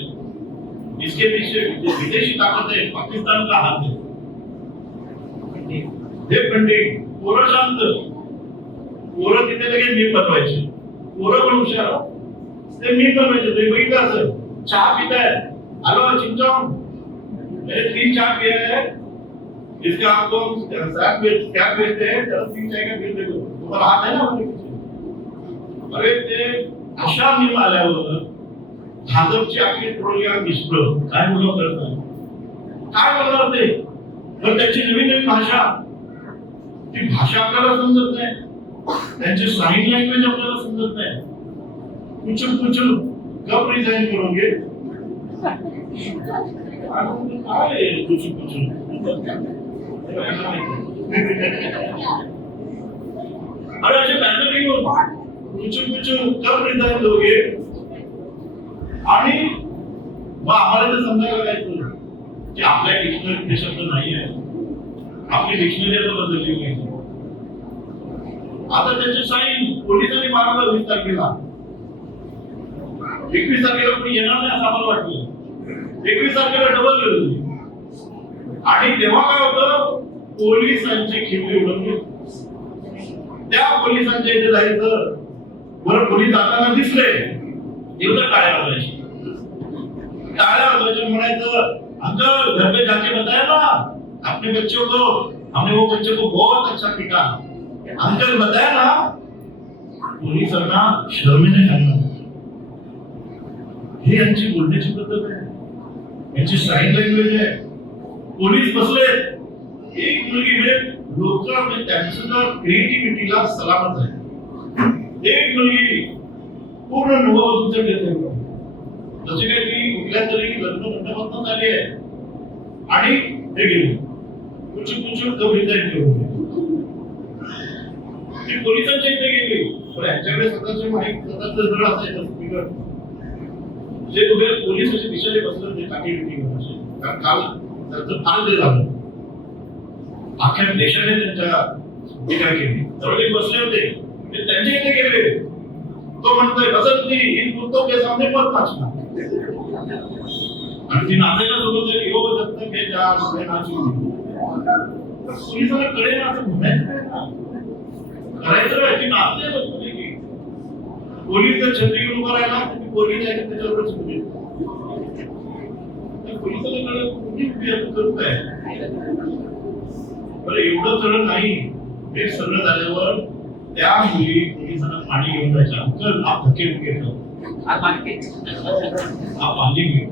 इसके पीछे विदेशी ताकत है, पाकिस्तान का हाथ है. हे पंडित पोरं शांत, पोरं तिथे लगेच मी बनवायचे, पोरं पण हुशार ते मी बनवायचे. तुम्ही बघितलं असं, चहा पिताय, हेलो चिंचम मैंने 3 चाय पिया है, इसका आपको क्या बेचते हैं, 3 चाय का बिल दे दो. तुम्हाला हात आहे ना. अरे ते अशा नियम आल्यावर भाजपची आखी ट्रोलिया निष्प्रभ काय मुलं करतात, काय बोलणार ते. तर त्याची नवीन नवीन भाषा, ती भाषा आपल्याला समजत नाही, त्यांची साइन लँग्वेज आपल्याला समजत नाही. कुचल कब रिझाइन करोगे, काय कुचल अरे असे बॅनर घेऊन कुचल कब रिझाइन दोगे. आणि मग आम्हाला तर समजायला लागायचं की आपल्या डिक्शनरी ते शब्द नाही आहे, आपली डिक्शनरी आता बदलली पाहिजे. आता त्याची साईन पोलिसांनी मारलं 20 तारखेला. 21 तारखेला कोणी येणार नाही असं आम्हाला वाटलं. 21 तारखेला डबल गेलो आणि तेव्हा काय होतं, पोलिसांची खिल्ली उडवली. त्या पोलिसांच्या इथे जायचं, बरं पोलीस जाताना दिसले एवढं टाळ्या वाजवायची, म्हणायचं अंकल घर पे जाके बताया ना अपने बच्चों को, हमने वो बच्चे को बहुत अच्छा पीटा, अंकल बताया ना. पोलिसांना शर्मेने खाल्लं. ही यांची बोलण्याची पद्धत आहे, यांची साइन लँग्वेज आहे. पोलीस बसले, एक मुलगी म्हणजे लोक त्यांचं क्रिएटिव्हिटीला सलामत आहे. एक मुलगी पूर्ण नववधूचं घेतलं, जसे काही ती कुठल्या तरी लग्न मंडपातून आली आहे आणि ते गेली कुचू कबरीचा इंटरव्ह्यू. ती पोलिसांच्या इथे गेली, पण यांच्याकडे स्वतःचे माहिती स्वतःचं जड असायचं स्पीकर, जे तुम्ही पोलीस असे दिशेने बसले ते टाकी मिटिंग. कारण काल त्यांचं फार ते झालं, अख्ख्या देशाने त्यांच्या टीका केली. जवळ बसले होते ते त्यांच्या इथे गेले. तो म्हणतोय बसंती इन कुत्तों के सामने मत नाचना. आणि ती नाचायला सुरुवात झाली, हो जब तक हे जा मैं नाचूंगी. पोलिसांना कळेल असं म्हणायचं नाही ना, करायचं नाही. ती नाचते बसली की पोलीस जर छत्री घेऊन उभा राहिला तर पोलीस आहे त्याच्यावरच उभी. पोलिसांना कळेल कुठे करू काय. बरं एवढं सगळं नाही, हे सगळं झाल्यावर त्या मुली पोलिसांना पाणी घेऊन जायच्या. अंकल आप धक्के मुके आप पानी में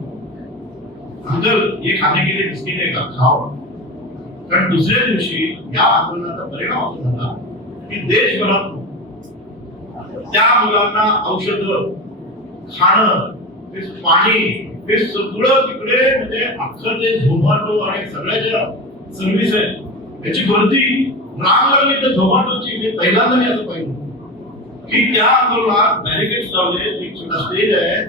अंकल ये खाने के लिए बिस्किट है का खाओ. कारण दुसऱ्या दिवशी या आंदोलनाचा परिणाम असा झाला की देशभरात त्या मुलांना औषध, खाणं, पाणी हे सगळं तिकडे म्हणजे अख्खं ते झोमॅटो आणि सगळ्या ज्या सर्व्हिस आहेत याची गर्दी रांग लागली. तर झोमॅटोची पहिल्यांदा मी असं पाहिलं की त्या आंदोलनात बॅरिकेड्स लावले, एक छोटा स्टेज आहे,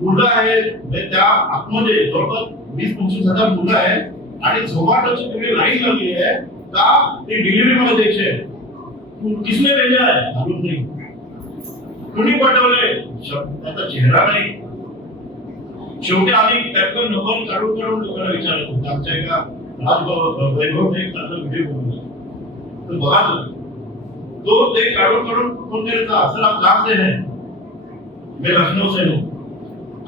मुलं आहेत, त्या आतमध्ये जवळपास 20-25 हजार मुलं आहेत आणि झोमॅटोची तिकडे लाईन लागली आहे का ती डिलिव्हरी मला द्यायची आहे. किसने भेजा है, मालूम नाही. कुणी पाठवलंय, त्याचा चेहरा नाही. शेवटी आम्ही त्यातला नंबर काढून लोकांना विचारत होतो. आमच्या एका वैभवने एक चांगला व्हिडिओ बनवला, तो बघा तो ते काढून फोन करायचा, सर आप कहाँ से हैं? मैं लखनऊ से हूँ.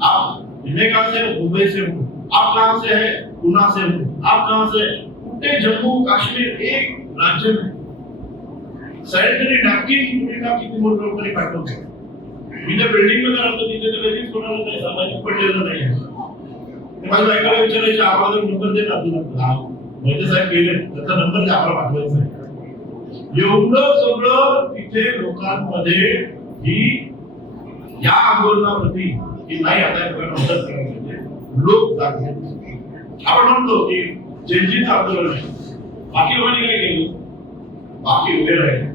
आप मैं कहाँ से हूँ? मुंबई से हूँ. आप कहाँ से हैं? पुणे से हूँ. आप कहाँ से? कुठे जम्मू काश्मीर एक राज्य में सॅनिटरी नॅपकिन पुरीला किती मोठं लोकांनी पाठवतो. मी त्या बिल्डिंग मध्ये राहतो, तिथे तर कधीच कोणाला काही सामाजिक पडलेलं नाही. माझ्या बायकोला विचारायचे, आम्हाला नंबर दे ना तुला. मोहिते साहेब गेले, त्याचा नंबर द्या, आम्हाला पाठवायचा आहे. एवढं सगळं तिथे लोकांमध्ये ही या आंदोलनाप्रती की नाही आता मदत करायची लोक जागे. आपण म्हणतो की जनजीत आंदोलन आहे, बाकी लोकांनी काय केलं? बाकी उभे राहिले,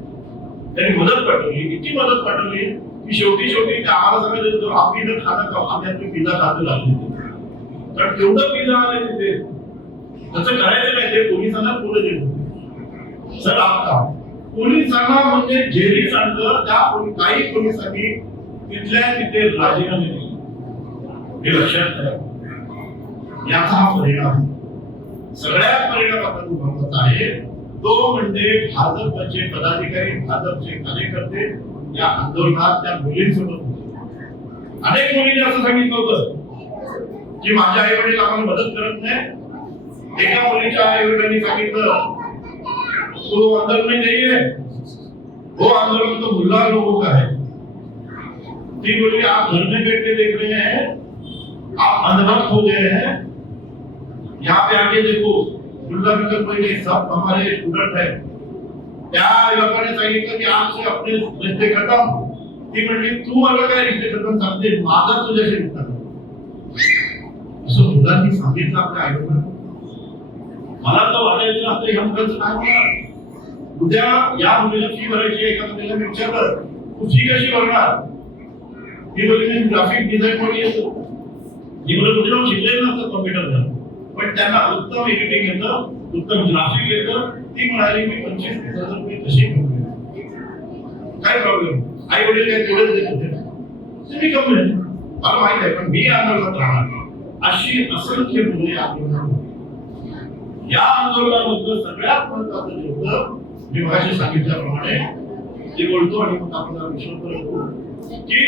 त्यांनी मदत पाठवली. किती मदत पाठवली की शेवटी ते आम्हाला सांगायचं आम्ही जर खाणं खाऊ, आम्ही आपली पिझ्झा खातो लागले. कारण तेवढं पिझ्झा आले तिथे, त्याचं करायचं काय ते पोलिसांना पुढे देतो. सर आता पोलिसांना म्हणजे जेरी सांगतं, त्या काही पोलिसांनी तिथल्या तिथे राजीनामे दिले. हे लक्षात ठेवा. याचा हा परिणाम सगळ्यात परिणामात्मक महत्वाचा आहे, तो म्हणजे भाजपचे पदाधिकारी, भाजपचे कार्यकर्ते या आंदोलनात त्या मुलींसोबत होते. अनेक मुलींनी असं सांगितलं होतं की माझे आई वडील आम्हाला मदत करत नाही. एका मुलीच्या आई वडिलांनी सांगितलं, तो आंदोलन में नहीं है, वो आंदोलन तो मुल्ला लोगों का है. ती बोली आप घर में बैठ के देख रहे हैं, आप अंधभक्त हो गए हैं, यहाँ पे आके देखो मुल्ला बिल्कुल कोई नहीं, सब हमारे स्टूडेंट है. त्या लोकांनी सांगितलं की आपसे अपने रिश्ते खत्म. ती म्हणली तू मला काय रिश्ते खत्म सांगते, माझा तुझ्याशी रिश्ता खतम. असं मुलांनी सांगितलं आपल्या आई वडिलांना. मला तर वाटायचं आता ह्या मुलांचं काय होणार. उद्या या मुलीला फी भरायची, एका मुलीला मी विचारलं तू फी कशी भरणार. ती बोलली मी ग्राफिक डिझाईन मध्ये येतो. जी मुलं कुठे जाऊन शिकलेलं नसतं कॉम्प्युटरला, पण त्यांना उत्तम एडिटिंग येतं, उत्तम ग्राफिक येतं. ती म्हणाली मी 25,000 रुपये कशी भरू, काय प्रॉब्लेम. आई वडील काय तेवढेच देत होते, मी कमी आहे मला माहित आहे, पण मी आंदोलनात राहणार. अशी असंख्य मुले आंदोलनात. या आंदोलनामधलं सगळ्यात महत्वाचं जे होतं, मी मगाशी सांगितल्याप्रमाणे जे बोलतो आणि मग आपण विश्वास करतो की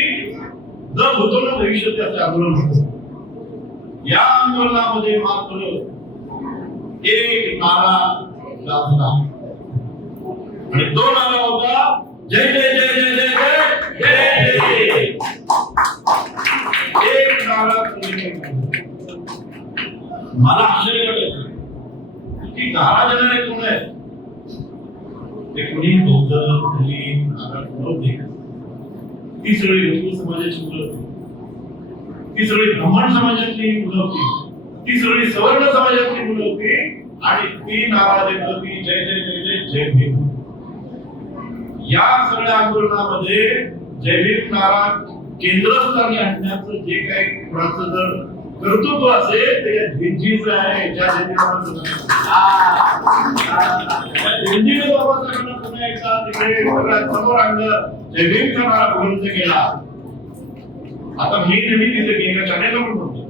जर होतो ना भविष्यात त्याचे आंदोलन होतं. या आंदोलनामध्ये मात्र एक नारा गाजला आणि तो नारा होता जय जय जय जय जय जय जय जय. एक नारा मला आश्चर्य वाटायचं की नारा देणारे कोण आहे. ते कोणी बौद्ध दलित नव्हते. ती सगळी हिंदू समाजाची मुलं होती, ती सगळी ब्राह्मण समाजातली मुलं होती, ती सगळी सवर्ण समाजातली मुलं होती. आणि ती नारा देत होती जय जय जय जय जय भीम. या सगळ्या आंदोलनामध्ये जय भीम नारा केंद्रस्थानी आणण्याचं जे काही कुणाचं जर कर्तृत्व असेल ते या झेंजीचं आहे. ज्या झेंजीने बाबासाहेबांना पुन्हा एकदा तिकडे समोर आणलं, जय भीमचा नारा बुलंद केला. आता मी नेहमी तिथे गेल्या चॅनेलला पण म्हणतो,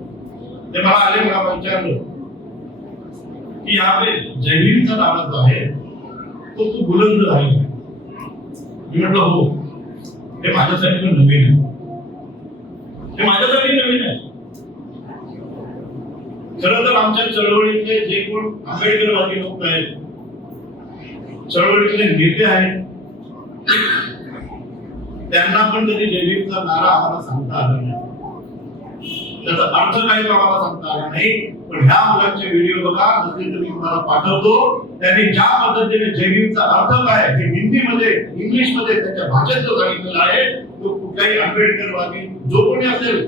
ते मला आले, मला विचारलं की यहाँ पे जय भीमचा नारा जो आहे तो तू बुलंद आहे. मी म्हटलं हो, हे माझ्यासाठी पण नवीन आहे, हे माझ्यासाठी नवीन आहे. खरं तर आमच्या चळवळीतले जे कोण आंबेडकरवादी लोक आहेत, चळवळीतले नेते आहेत, त्यांना पण कधी जय भीमचा नारा आम्हाला सांगता आला नाही. त्याचा अर्थ काय तो आम्हाला सांगता आला नाही. पण ह्या मुलांचे व्हिडिओ बघा, नसेल तर मी तुम्हाला पाठवतो. त्यांनी ज्या पद्धतीने जय भीमचा अर्थ काय ते हिंदीमध्ये, इंग्लिशमध्ये त्यांच्या भाषेत जो सांगितलेला आहे, तो कुठल्याही आंबेडकरवादी जो कोणी असेल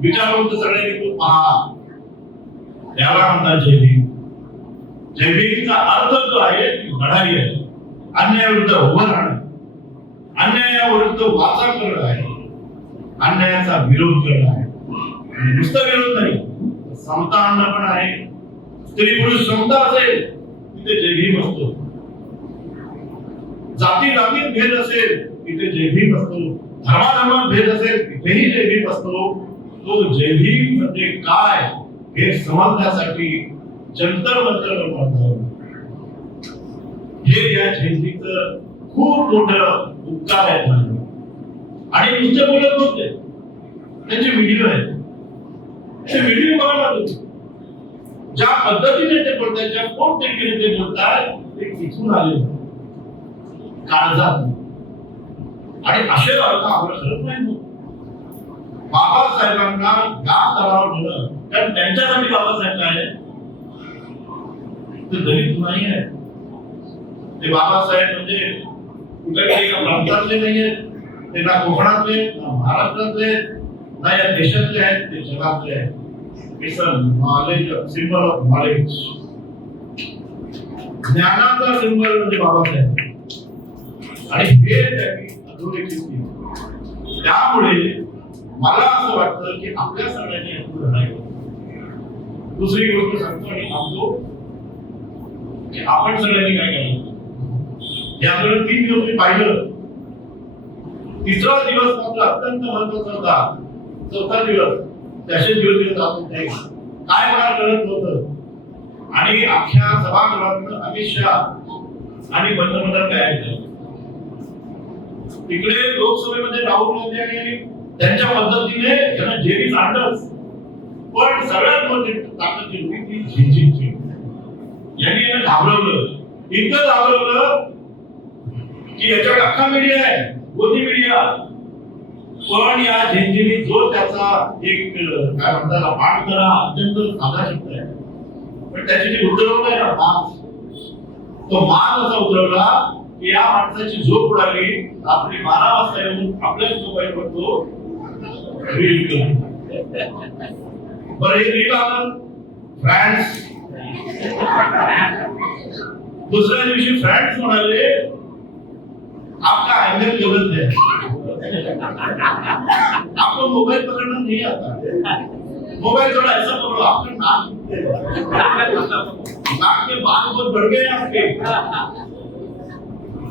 विचारवंत सगळ्यांनी तो पहा. त्याला म्हणतात जय भीम. जय भीमचा अर्थ जो आहे लढाई आहे, अन्यायाविरुद्ध उभं राहणं, अन्यायाविरुद्ध वाचा करणं आहे, अन्यायाचा विरोध करणं आहे. नुसतं विरोध नाही, समता आणणं पण आहे. स्त्री पुरुष समता असेल तिथे जय भीम असतो, जाती जातीत भेद असेल तिथे जय भीम असतो, धर्माधर्मात भेद असेल तिथेही जय भीम असतो. तो जय भीम म्हणजे काय हे समजण्यासाठी जंतर मंतरवर बांधलं. हे या जयंतीचं खूप मोठं उपकार आहे माझे. आणि नुसते बोलत नव्हते, त्यांचे व्हिडिओ आहेत, ते व्हिडिओ बघा ना तुम्ही. ज्या पद्धतीने ते बोलतात, ज्या पोटतिडकीने ते बोलतात, ते तिथून आले काळजात. आणि असे अर्थ आपल्याला खरंच माहित नव्हतं. बाबासाहेबांना या स्तरावर नेलं, कारण त्यांच्यासाठी बाबासाहेब काय आहे? ते दलित नाही आहे. ते बाबासाहेब म्हणजे कुठल्याही एका प्रांतातले नाही आहेत, ते ना कोकणातले, ना महाराष्ट्रातले, ना या देशातले आहेत, ते जगातले आहेत. नॉलेज, सिंबल ऑफ नॉलेज, ज्ञानाचा सिंबल म्हणजे बाबासाहेब. आणि हे त्यांनी अधोरेखित केले. त्यामुळे मला असं वाटतं की आपल्या सगळ्यांनी यातून राहायचं. दुसरी गोष्ट सांगतो आणि थांबतो की आपण सगळ्यांनी काय करायचं. याकडे 3 दिवस मी पाहिलं. तिसरा दिवस मात्र अत्यंत महत्वाचा होता. चौथा दिवस त्याचे दिवस आपण काय मला कळत नव्हतं. आणि अख्ख्या सभागृहात अमित शहा आणि पंतप्रधान काय ऐकलं. तिकडे लोकसभेमध्ये राहुल गांधी आणि त्यांच्या पद्धतीने त्यांना जेरी सँडर्स, पण सगळ्यात मोठी ताकद जी होती ती झिंझिंची. यांनी यांना घाबरवलं, इतकं घाबरवलं की याच्याकडे अख्खा मीडिया आहे, मोदी मीडिया. पण या झिंझिनी जो त्याचा एक काय म्हणतात पाठ करा अत्यंत साधा शब्द आहे, पण त्याची जी उतरवलं आहे ना मास, तो मास असा उतरवला की या माणसाची झोप उडाली. रात्री 12 वाजता येऊन आपल्याच मोबाईल बघतो रील कर. बरं हे रील आलं फ्रँड्स. दुसऱ्या दिवशी फ्रँड्स म्हणाले आपका एंगल गलत है, आपको मोबाइल पकड़ना नहीं आता, मोबाइल थोड़ा ऐसा पकड़ो, आपका नाक के बाल बहुत बढ़ गए आपके.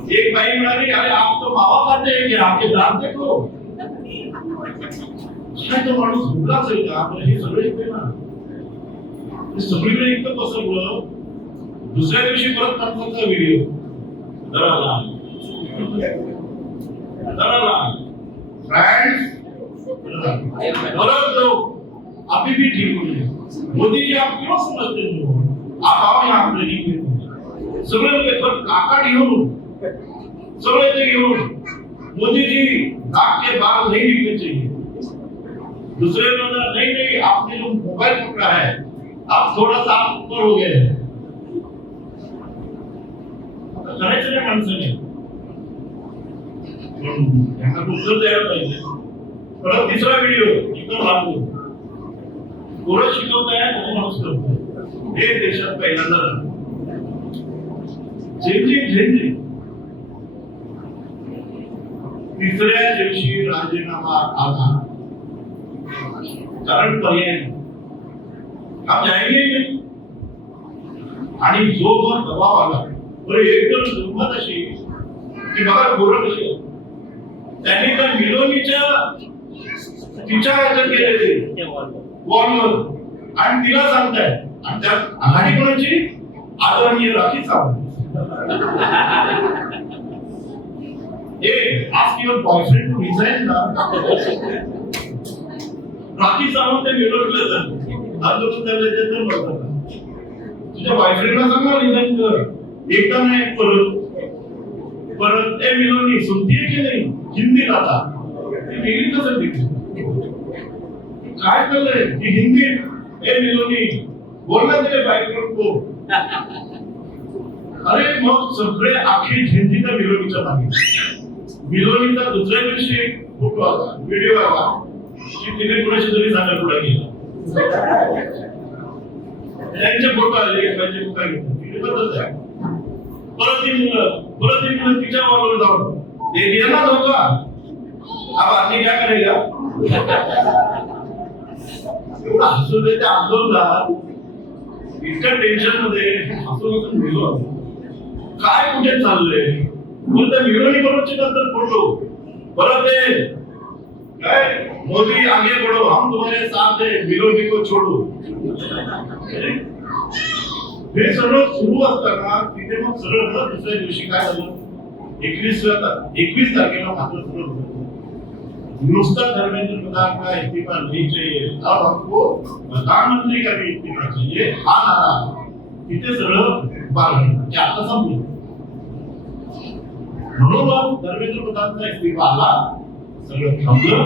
एक भाई म्हणाली अरे आप तो मावा खाते हैं क्या, आपके दांत देखो. काय तो माणूस झोपलाच आहे का. आपलं हे सगळं येते ना, हे सगळीकडे इतकं पसरलं. दुसऱ्या दिवशी परत माणसाचा व्हिडिओ अभी भी ठीक होंगे. मोदी जी आप क्यों समझते हो, आप आओ यहाँ ट्रेनिंग में. सगळे काका घेऊन सगळे ते घेऊन मोदी जी नाक के बाल नहीं निकलने चाहिए. दूसरे बोला नहीं नहीं आपने जो मोबाइल पकड़ा है आप थोड़ा सा ऊपर हो गए. करायचं नाही माणसाने, यांना उत्तर द्यायला पाहिजे. परत तिसरा व्हिडिओ एकदम लागू. कोण शिकवताय तो माणूस करतो. हे देशात पहिल्यांदा झेंझी. तिसऱ्या दिवशी राजीनामा आला, कारण पर्याय हम जाएंगे नहीं. आणि जोवर दबाव आला बरं एकदम गंमत अशी की बघा गोरं कशी त्यांनी तर मिलोनीच्या तिच्या ह्याच्यात गेलेले वॉलवर आणि तिला सांगताय. आणि त्यात आघाडी कोणाची, आदरणीय Rakhi Sawant. ask your boyfriend to resign ना. राखी सावंत ते मिलोनीला जातात आंदोलन त्याला म्हणतात तुझ्या बॉयफ्रेंडला सांग ना रिझाईन कर. एकदा नाही परत ए मिलोनी सुनतीये की नाही हिंदी गाता. ती वेगळी कसं दिसते, काय चाललंय की हिंदी. ए मिलोनी बोलना तेरे बॉयफ्रेंड को. अरे मग सगळे आखी हिंदी तर मिलोनीच्या मागे. मिलोनीचा दुसऱ्या दिवशी फोटो आला, व्हिडिओ आला की तिने कुणाशी तरी सांगा पुढे गेला. त्यांचे फोटो आले त्यांचे कुठे घेतले बदलत आहे. परत ती मुलं तिच्या बॉलवर जाऊन दे दिया ना धोका, अब आदमी क्या करेगा. एवढं हसू दे त्या आंदोलनात, इतकं टेन्शन मध्ये हसून गेलो. काय कुठे चाललंय बोलते मिळवणी करूची नंतर फोटो. परत ते काय मोदी आगे बढ़ो हम तुम्हारे साथ है विरोधी को छोडो. हे सगळं सुरू असताना तिथे मग सरळ दुसऱ्या दिवशी काय झालं 21 तारखेला मात्र सुरू होतं. नुसता धर्मेंद्र प्रधान का इस्तीफा नहीं चाहिए अब हमको प्रधानमंत्री का भी इस्तीफा चाहिए हा नारा तिथे सगळं बाळगलं ते आता संपलं. म्हणून मग धर्मेंद्र प्रधानचा इस्तीफा आला सगळं थांबलं.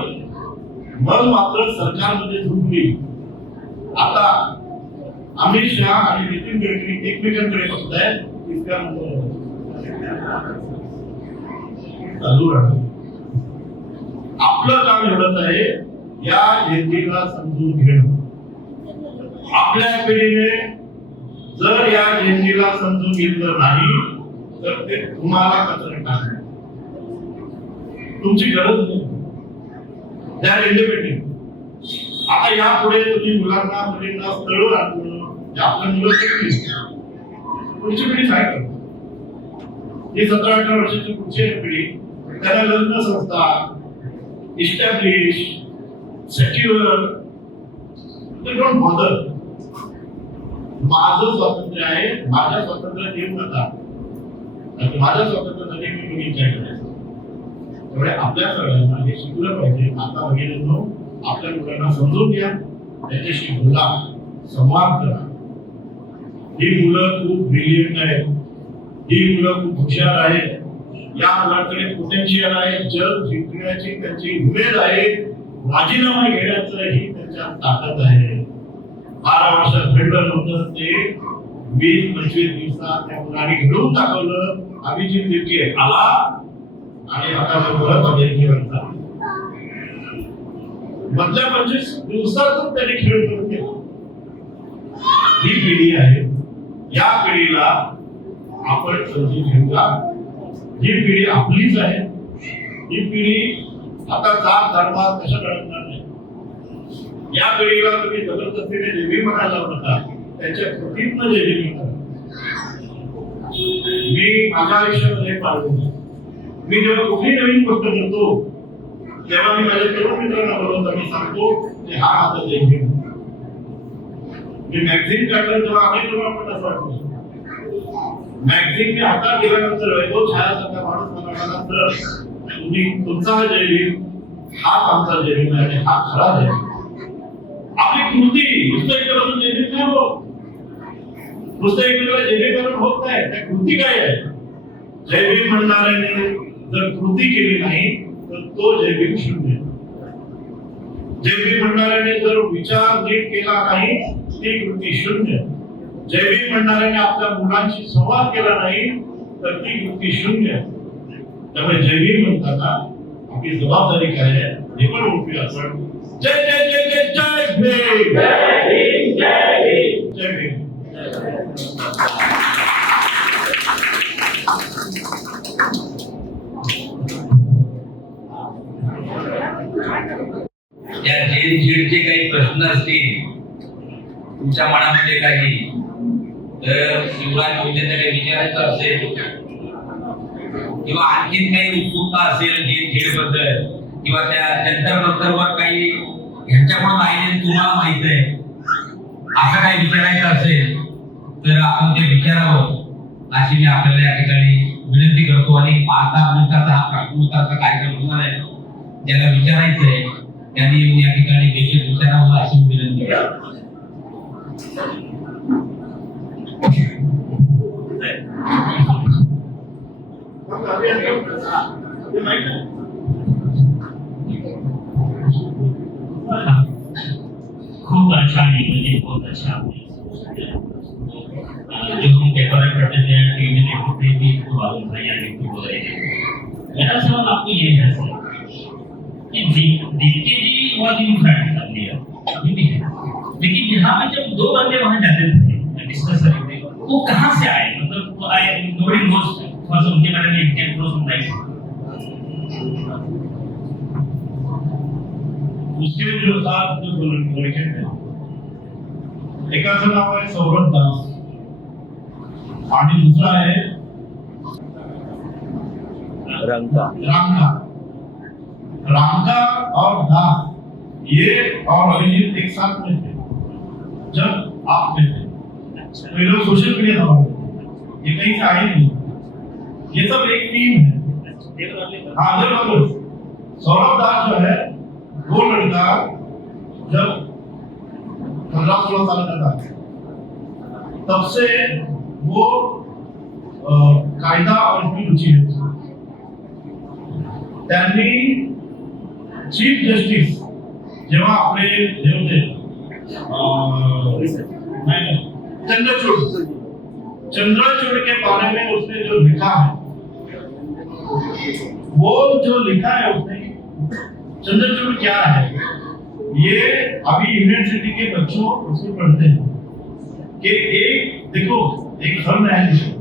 मग मात्र सरकारमध्ये झुकली. आता अमित शहा आणि नितीन गडकरी एकमेकांकडे बघतायत. इसका चालू राहतं. आपलं काम एवढंच आहे या जयंतीला समजून घेणं. आपल्या पिढीने जर या जयंतीला समजून घेतलं नाही तर ते तुम्हाला कचरा टाकणार. तुमची गरज नाही. त्या इंडिपेंडेंट आता यापुढे तुम्ही मुलांना मुलींना स्थळ आणणं आपल्या मुलं शिकली पुढची पिढी काय करते. ही 17-18 वर्षाची पुढची पिढी त्यांना लग्न संस्था इस्टॅब्लिश सेक्युअर ते डोंट बॉदर. माझं स्वातंत्र्य आहे माझ्या स्वातंत्र्यात येऊ नका. माझ्या स्वातंत्र्यासाठी मी मुलींच्या करायचं. त्यामुळे आपल्या सगळ्यांना हे शिकलं पाहिजे. आता भगिनींनो आपल्या मुलांना समजून घ्या त्याच्याशी बोला संवाद करा. ही मुलं खूप ब्रिलियंट आहेत. ही मुलं खूप हुशार आहेत. या मुलांकडे पोटेन्शियल आहे. जग जिंकण्याची त्यांची उमेद आहे. राजीनामा घेण्याचं ही त्यांच्यात ताकद आहे. 12 वर्षात घडलं नव्हतं ते 20-25 दिवसात त्या मुलांनी घडवून दाखवलं. अभिजित तिरके आला आणि आता तो परत अमेरिकेवरचा मधल्या 25 दिवसातच त्याने खेळ करून केला. ही पिढी आहे. या पिढीला आपण समजून घेऊया. ही पिढी आपलीच आहे. ही पिढी आता जात धर्मात कशा अडकणार नाही. या पिढीला तुम्ही जबरदस्तीने देवी म्हणायला लावू नका. त्यांच्या कृतीतनं देवी म्हणा. मी माझ्या आयुष्यामध्ये पाळतो. मी जेव्हा कुठली नवीन गोष्ट करतो तेव्हा मी माझ्या तरुण मित्रांना बोलवतो. मी सांगतो की हा आता देवी. मी मॅगझिन काढलं तेव्हा अनेक लोकांना असं वाटतं. मॅगझिन मी हातात गेल्यानंतर वैभव छायासारखा माणूस मला म्हणाला तर तुम्ही तुमचा हा जयभीम हाच आमचा जयभीम आहे. हा खरा जयभीम. आपली कृती नुसतं इकडे बसून जयभीम नाही होत. नुसतं इकडे जयभीम करून होत नाही. त्या कृती काय आहे. जयभीम म्हणणाऱ्याने जर कृती केली नाही तर तो जयभीम शून्य. जयभीम म्हणणाऱ्याने जर विचार नीट केला नाही ती कृती शून्य. जयभीम म्हणणाऱ्याने आपल्या मुलांशी संवाद केला नाही तर ती कृती शून्य. त्यामुळे जयभीम म्हणताना आपली जबाबदारी काय आहे हे पण ओळखू आपण. जय जय जय जय जय भीम. जय भीम जय भीम जय भीम. या जेलचे काही प्रश्न असतील तुमच्या मनामध्ये काही तर शिवराज मोहितेंना काही विचारायचं असेल किंवा आणखीन काही उत्सुकता असेल जेल बद्दल किंवा त्या जंतर काही ह्यांच्याकडून आलेले तुम्हाला माहित आहे असं काही विचारायचं असेल तर आपण ते विचारावं अशी मी आपल्याला या ठिकाणी विनंती करतो. आणि 5-10 मिनिटाचा हा प्रश्नोत्तराचा कार्यक्रम होणार आहे. ज्याला विचारायचं आहे त्यांनी येऊन या ठिकाणी देखील विचारावं अशी विनंती करतो. खूप अच्छा निकले. बहुत अच्छा. जो हम पेपर पढ़ते थे टीवी में देखते थे कि तो बाबू भाई यार लिख बोल रहे थे. मेरा सवाल आपको ये है सर कि डीके जी बहुत इन्फ्लुएंस कर लिया अभी भी है. लेकिन यहाँ पे जब 2 बंदे वहाँ जाते थे डिस्कस करते थे वो कहाँ से आए. मतलब वो आए नोबडी नोस. थोड़ा सा उनके बारे में इंटेंट थ्रो सम लाइट. उसके जो साथ जो लड़के थे एकाचं नाव आहे सौरभ दास आणि दुसरा आहे रामका. रामका और दास ये और अभिजीत एक साथ में थे जब आप में थे। तो ये लोग सोशल मीडिया था, ये कहीं से आए नहीं, ये सब एक टीम है। हाँ देखो, सौरभ दास जो है वो लड़का जब 15-16 साल का था तब से वो कायदा और इसकी रुचि है। त्यांनी चीफ जस्टिस जेव्हा आपले हे होते चंद्रचूड़ के बारे में उसने जो लिखा है, वो जो लिखा है उसने, चंद्रचूड़ क्या है, ये अभी यूनिवर्सिटी के बच्चों उसमें पढ़ते हैं कि एक देखो एक सरन्यायाधीशाला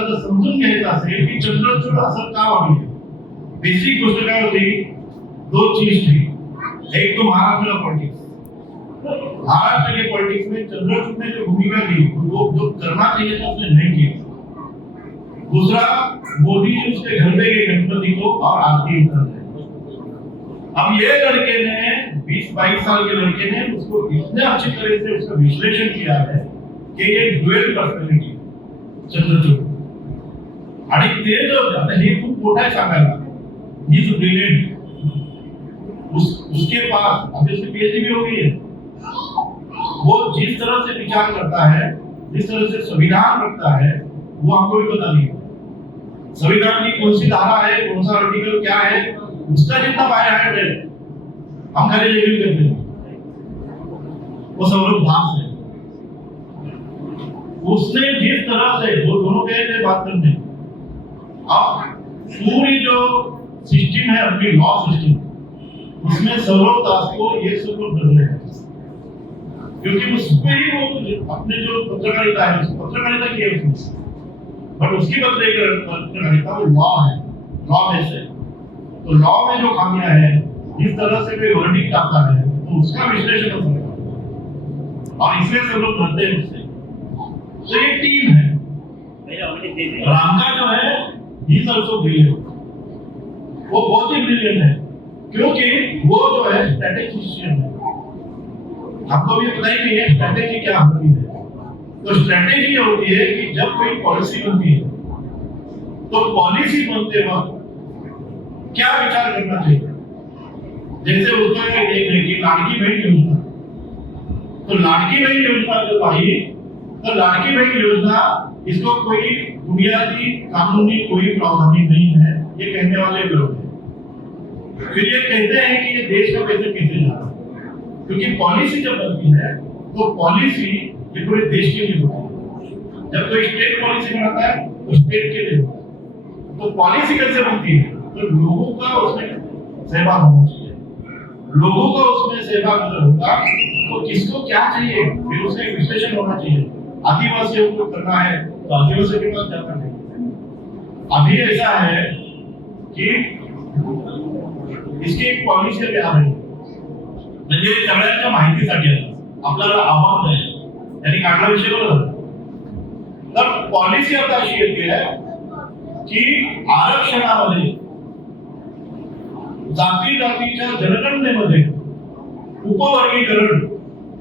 जर समजून घ्यायचं असेल की चंद्रचूड़ असं का वागली, बेसिक गोष्ट काय होती, दो चीज थी। एक तो महाराष्ट्र का पॉलिटिक्स, महाराष्ट्र के पॉलिटिक्स में चंद्रचूड़ ने जो भूमिका ली वो जो करना चाहिए था उसने नहीं किया। दूसरा, मोदी जी उसके घर में गए गणपति को और आरती उतार रहे। अब ये लड़के ने 20-22 साल के लड़के ने उसको इतने अच्छी तरह से उसका विश्लेषण किया है कि ये ड्युअल पर्सनॅलिटी चंद्रचूड़, आणि ते जो आता हे खूप मोठा आहे सांगायला, ही जो ब्रिलियंट उसके पास अभी उसकी पीएचडी भी हो गई है। वो जिस तरह से विचार करता है, जिस तरह से संविधान रखता है, वो हमको भी पता नहीं। संविधान की कौन सी धारा है, कौन सा आर्टिकल क्या है, उसका जितना बाय हैंड है हम खाली रिव्यू करते हैं, वो सौरभ दास है। उसने जिस तरह से वो दोनों गए थे बात करने, अब पूरी जो सिस्टम है अपनी लॉ सिस्टम, उसमें सौरभ दास को ये सब लोग बदले हैं, क्योंकि उसमें ही वो अपने जो पत्रकारिता है, पत्रकारिता की है उसमें, बट उसकी पत्रकारिता वो लॉ है, लॉ बेस है। तो लॉ में जो खामियां हैं, जिस तरह से कोई वर्डिंग आता है तो उसका विश्लेषण हो सकता है, और इसमें सब लोग भरते हैं उससे। तो ये टीम है। रामका जो है ही इज आल्सो ब्रिलियंट, वो बहुत ही ब्रिलियंट है, क्योंकि वो जो है स्ट्रेटेजिशियन है। आपको भी पता ही नहीं है स्ट्रेटेजी क्या होती है। तो स्ट्रेटेजी होती है कि जब कोई पॉलिसी बनती है तो पॉलिसी बनते वक्त क्या विचार करना चाहिए। जैसे उसका एक है कि लाड़की बहन योजना, तो लाड़की बहन योजना जो आई, तो लाड़की बहन योजना इसको कोई बुनियादी कानूनी कोई प्रावधान नहीं है, ये कहने वाले लोग हैं। फिर ये कहते हैं कि ये देश का पैसा कैसे जा रहा है, क्योंकि पॉलिसी जब बनती है तो पॉलिसी ये पूरे देश के लिए होती है। जब कोई स्टेट पॉलिसी बनाता है तो स्टेट के लिए होता है। तो पॉलिसी कैसे बनती है, तो लोगों का उसमें सहभाग होना चाहिए। लोगों का उसमें सहभाग अगर होगा तो किसको क्या चाहिए, फिर उसका एक विश्लेषण होना चाहिए। आदिवासियों को करना है तो आदिवासियों के पास जाना है। अभी ऐसा है कि इसकी एक पॉलिसी क्या आहे, म्हणजे सगळ्यांच्या माहितीसाठी आपल्याला आव्हान आहे, त्यांनी काढला विषय बरोबर। तर पॉलिसी आता अशी येते आहे की आरक्षणामध्ये जाती जातीच्या जनगणनेमध्ये उपवर्गीकरण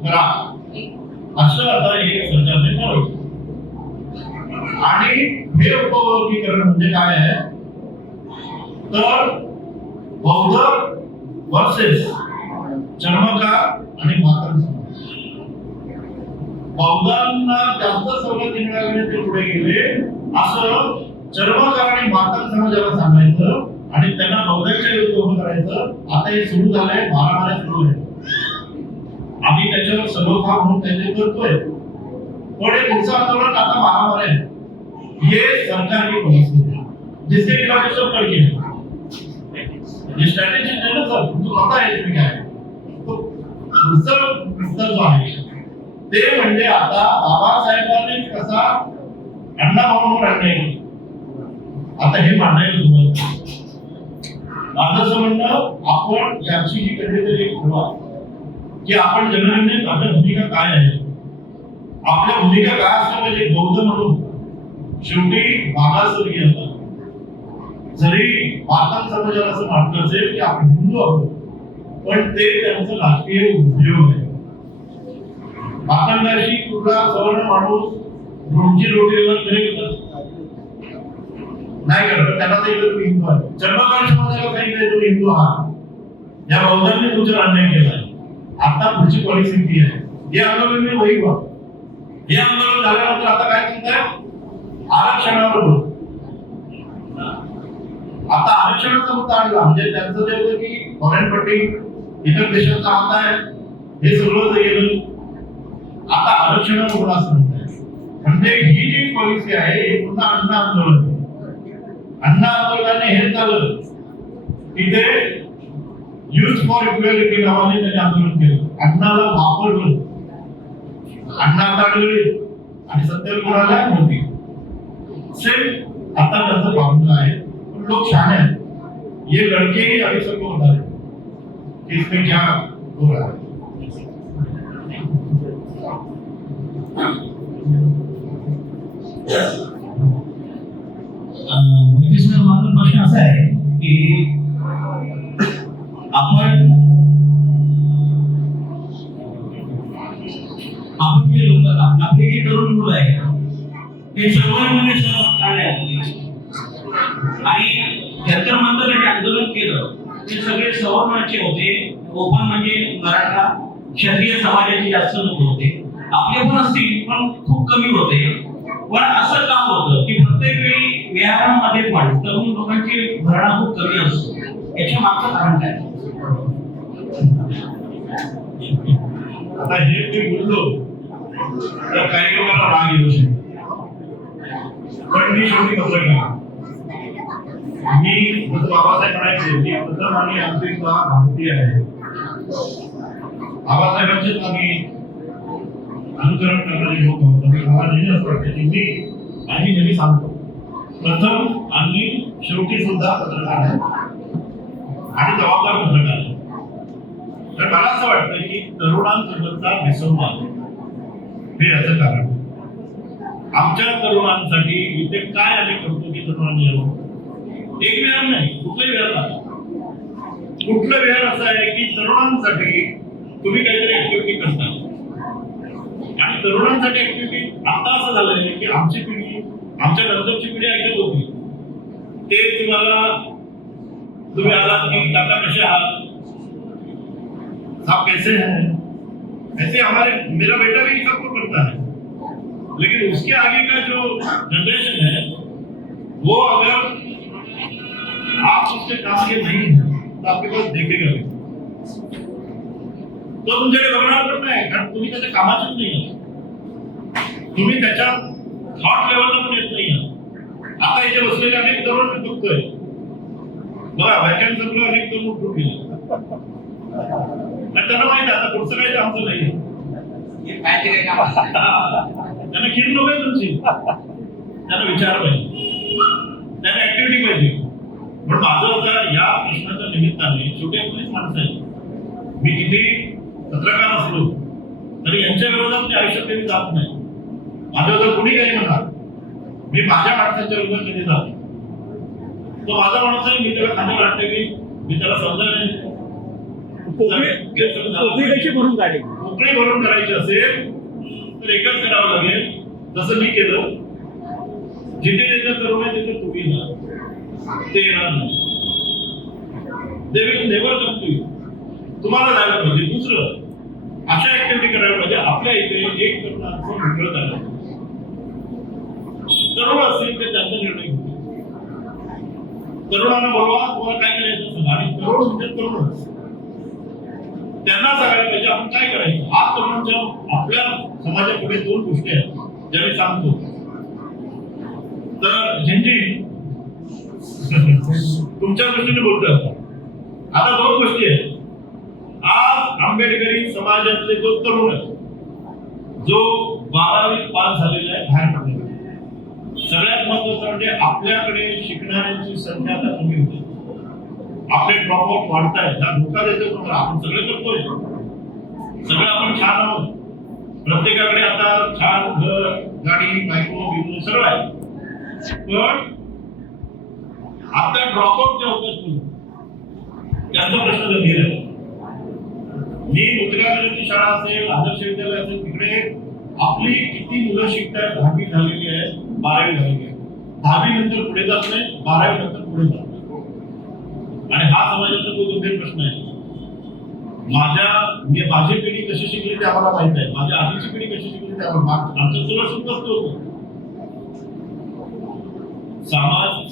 करा असं आता हे सरकारने ठरवलं। आणि हे उपवर्गीकरण म्हणजे काय आहे, तर बौद्ध वर्सेस चर्मकार आणि मातंग समाज। बौद्धांना जास्त सवलती मिळाल्याने ते पुढे गेले असं चर्मकार आणि मातंग समाजाला सांगायचं आणि त्यांना बौद्धांच्या विरुद्ध उभं करायचं। आता हे सुरू झालंय, मारामाऱ्या सुरू आहे। आम्ही त्याच्यावर सलोखा म्हणून काहीतरी करतोय, पण हे पुढचं आंदोलन आता मारामाऱ्या आहे। ये सरकार की पॉलिसी है जिसके खिलाफ सब करके ये स्ट्रैटेजी है ना सर, तुमको पता है इसमें क्या है। तो उत्तर जो आहे ते म्हणजे आता बाबासाहेबांनी कसा अण्णा भाऊंवर अन्याय केला, आता हे मांडायला सुरुवात। माझं असं म्हणणं, आपण याची जी कधीतरी एक ठरवा की आपण जनगणनेत आपल्या भूमिका काय आहे, आपल्या भूमिका काय असल्या पाहिजे। बौद्ध म्हणून शेवटी मागासवर्गीय होता, जरी मातंग समाजाला असं वाटलं असेल की आपण हिंदू आहोत, पण ते त्यांचं राजकीय उद्योग आहे. मातंगाशी कुठला सवर्ण माणूस रोजची रोटी करेल का? नाही करत. त्यांना सांगितलं तुम्ही हिंदू आहे. चर्मकाळ समाजाला सांगितलं तुम्ही हिंदू आहात. या बौद्धांनी तुमच्यावर अन्याय केला. आता पुढची पॉलिसी ती आहे. हे आंदोलन मी होईल. हे आंदोलन झाल्यानंतर आता काय सांगताय? आरक्षणावर बोल. आता आरक्षणाचा मुद्दा आणला म्हणजे त्यांचं जे होतं की फॉरेन पट्टी इतर देशांचा हात आहे हे सगळं जे गेलं. आता आरक्षणावर बोला असं म्हणताय. म्हणजे ही जी पॉलिसी आहे हे पुन्हा अण्णा आंदोलन. अण्णा आंदोलनाने हे झालं की ते यूथ फॉर इक्वॅलिटी नावाने त्यांनी आंदोलन केलं. अण्णाला वापरलं. अण्णा ताडगळे आणि सत्तेवर कोणाला मोदी. सेम आता त्यांचं फॉर्म्युला आहे. लोग शहाणे हैं. ये लड़के ही अभी सबको बता रहे कि इसमें क्या हो रहा है. सर माझा प्रश्न असा आहे की आपण जे लोक आपले जे तरुण मुलं आहे ते चळवळीमध्ये सहभाग आले आणि जंतर मंतरने आंदोलन केलं ते सगळे सवर्णाचे होते. ओपन म्हणजे मराठा क्षत्रिय समाजाचे जास्त लोक होते. आपले पण असतील पण खूप कमी होते. पण असं का होतं की प्रत्येक वेळी विहारामध्ये पण तरुण लोकांची भरणा खूप कमी असतो. याच्या मागचं कारण काय? आता हे मी बोललो तर काही लोकांना राग येऊ शकतो. पण मी शेवटी पत्रकार. मी जसं बाबासाहेब म्हणायचे की प्रथम आणि अंतिमता भारतीय आहे. बाबासाहेबांचेच आम्ही अनुकरण करणारे लोक आहोत. मला नेहमी असं वाटतं की मी आणि नेहमी सांगतो प्रथम आणि शेवटी सुद्धा पत्रकार आहे आणि जबाबदार पत्रकार आहे. तर मला असं वाटतं की तरुणांसोबतचा विसंवाद हे याचं कारण. आमच्या तरुणांसाठी इथे काय आम्ही करतो की तरुणांनी एक विहार नाही, कुठलं विहार कुठलं विहार असं आहे की तरुणांसाठी तुम्ही काहीतरी ऍक्टिव्हिटी करता आणि तरुणांसाठी ऍक्टिव्हिटी आता असं झालंय की आमची पिढी आमच्या नंतरची पिढी ऐकत होती ते तुम्ही आलात की काका कसे आहात, आप कैसे हैं, ऐसे हमारे मेरा बेटा भी सबको करता है. लेकिन उसके आगे का जो जनरेशन है वो अगर आप उसके काम के नहीं है तो आपके पास देखेगा नहीं. तो तुमच्याकडे बघणार पण नाही कारण तुम्ही त्याच्या कामाचीच नाही आहात. तुम्ही त्याच्या थॉट लेवलला पण येत नाही आहात. आता इथे बसलेले अनेक तरुण बघतोय बघा व्हॅकन्स संपलं अनेक तरुण उठून गेले आणि त्यांना माहिती आता पुढचं काही आमचं नाही. त्यांना खीर नको आहे तुमची. त्यांना विचार पाहिजे, त्यांना ऍक्टिव्हिटी पाहिजे. पण माझं आता या प्रश्नाच्या निमित्ताने शेवटी आपलीच माणसं आहे. मी किती पत्रकार असलो तरी यांच्या विरोधात मी आयुष्यात कधी जात नाही. माझ्या जर कुणी काही म्हणणार मी माझ्या माणसाच्या विरोधात कधी जात. तो माझा माणूस आहे. मी त्याला खाली वाटते की मी त्याला समजायला मोकळी भरून करायची असेल तर एकच करावं लागेल जसं मी केलं. जिथे जिथे तरुण आहे तिथे तुम्ही जा. ते येणार नाही. They will never come to you. तुम्हाला जायला पाहिजे. दुसरं अशा ऍक्टिव्हिटी करायला पाहिजे. आपल्या इथे एक तरुणांचं मंडळ झालं. तरुण असतील ते त्यांचा निर्णय घेतील. तरुणांना बोलवा तुम्हाला काय करायचं असेल आणि तरुण म्हणजे तरुणच त्यांना सांगायला पाहिजे आपण काय करायचं. आज तरुणांच्या आपल्या समाजापुढे दोन गोष्टी आहेत ज्या मी सांगतो. तर झेंजी तुमच्या दृष्टीने बोलतोय आता दोन गोष्टी आहेत. आज आंबेडकरी समाजातले जो तरुण आहे जो 12वी पास झालेला आहे बाहेर पडलेला. सगळ्यात महत्वाचं म्हणजे आपल्याकडे शिकणाऱ्यांची संख्या आता कमी होते. आपले ड्रॉपआउट वाढतायत. हा धोका देतो तुम्हाला. आपण सगळे करतोय. सगळं आपण छान आहोत. प्रत्येकाकडे आता छान घर गाडी बायको बिजनेस सगळं आहे. पण आता ड्रॉपआउट जे होतात मुलं, त्यांचा प्रश्न गंभीर आहे. मी मुद्रा नगरची शाळा असेल, आदर्श विद्यालय असेल, तिकडे आपली किती मुलं शिकतात, 10वी झालेली आहे, 12वी झालेली आहे. 10वी नंतर पुढे जात नाही, 12वी नंतर पुढे जात नाही. आणि हा समाजाचा खूप गंभीर प्रश्न आहे. माझी पिढी कशी शिकली ते आम्हाला माहित आहे, माझ्या आधीची पिढी कशी शिकली ते आम्हाला आमचं सगळं सुख होतं.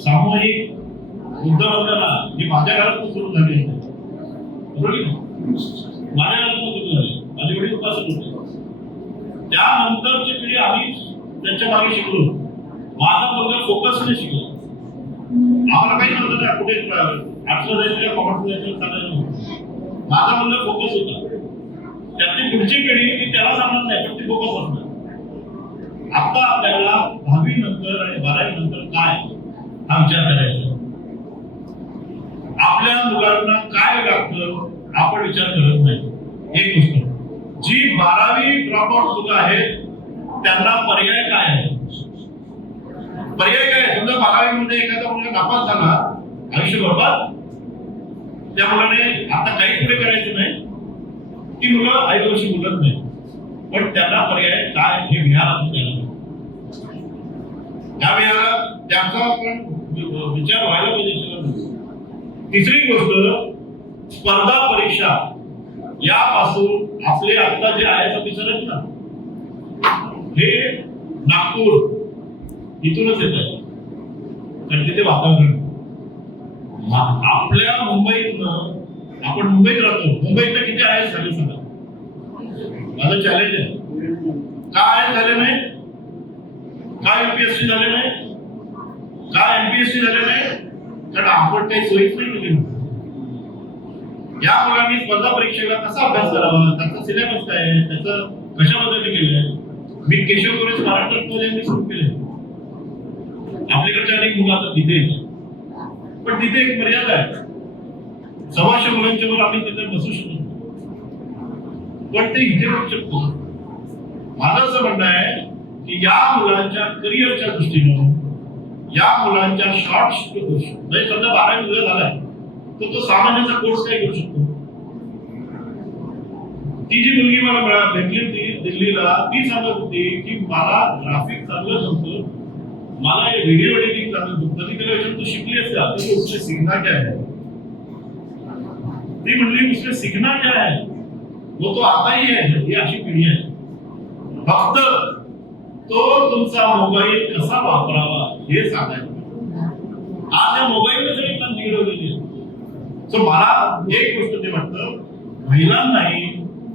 सामूहिक बुद्धवंदना ही माझ्या घरातून सुरू झाली आहे. बरोबर की नाही? माझ्या घरातून सुरू झाली, माझे वडील उपासक होते. त्यानंतरची पिढी आम्ही त्यांच्या मागे शिकलो. माझा मुलगा फोकसने शिकला. आम्हाला काही नव्हतं ना, कुठे आर्ट्सला जायचं का कॉमर्सला जायचं सांगायचं नव्हतं. माझा मुलगा फोकस होता. त्यातली पुढची पिढी ती त्याला सांगणार नाही, पण ती फोकस असणार. आता आपल्याला 10वी नंतर आणि 12वी नंतर काय हा विचार करायचा. आपल्या मुलांना काय लागतं आपण विचार करत नाही. एक गोष्ट, जी 12वी ड्रॉपआउट मुलं आहेत त्यांना पर्याय काय आहे? पर्याय काय? समजा 12वी मध्ये एखादा मुलगा नापास झाला, आयुष्य बरबाद. त्या मुलाने आता काही पुढे करायचं नाही, ती मुलं आईवरशी बोलत नाही. पण त्यांना पर्याय काय हे विहार आपण द्यायला त्या विहारात त्यांचा आपण विचार व्हायला पाहिजे. तिसरी गोष्ट, स्पर्धा परीक्षा यापासून आपले आता जे आय ऑफिसर आहेत ना, हे नागपूर इथूनच येत आहे. कारण तिथे वातावरण आपल्या मुंबईतनं, आपण मुंबईत राहतो, मुंबईतनं किती आय झाले सांगा. माझं चॅलेंज आहे. काय आय झाले नाही, काय एमपीएससी झाले नाही, काय एमपीएससी झाले नाही, कारण आपण काही सोयीच नाही केली. या मुलांनी स्पर्धा परीक्षेला कसा अभ्यास करावा, त्याचा सिलेबस काय आहे, त्याचं कशाबद्दल केलंय. मी केशव कोरेस महाराष्ट्र सुरू केले. आपल्याकडच्या अनेक मुलं आता तिथे, पण तिथे एक मर्यादा आहे. 100 मुलांच्या वर आम्ही तिथे बसू शकतो, पण ते इथे बसू शकतो. माझं असं म्हणणं आहे की या मुलांच्या करिअरच्या दृष्टीनं, या मुलांच्या शॉर्ट म्हणजे समजा 12वी मुलं झालाय तर तो 6 महिन्याचा कोर्स काय करू शकतो. ती जी मुलगी मला भेटली होती दिल्लीला, ती सांगत होती की मला ग्राफिक चांगलं जमतं, मला व्हिडिओ एडिटिंग चांगलं जमतं. ती त्याला विचारतो, तू शिकली असते आता उसने सीखना क्या है. ती म्हणली उसने सीखना क्या है, वो तो आता ही है. ही अशी पिढी आहे. फक्त तो तुमचा मोबाईल कसा वापरावा हे सांगायचं. आज या मोबाईलने सगळी काम बिघडवलेली आहे. सो मला एक गोष्ट ते वाटतं, महिलांनाही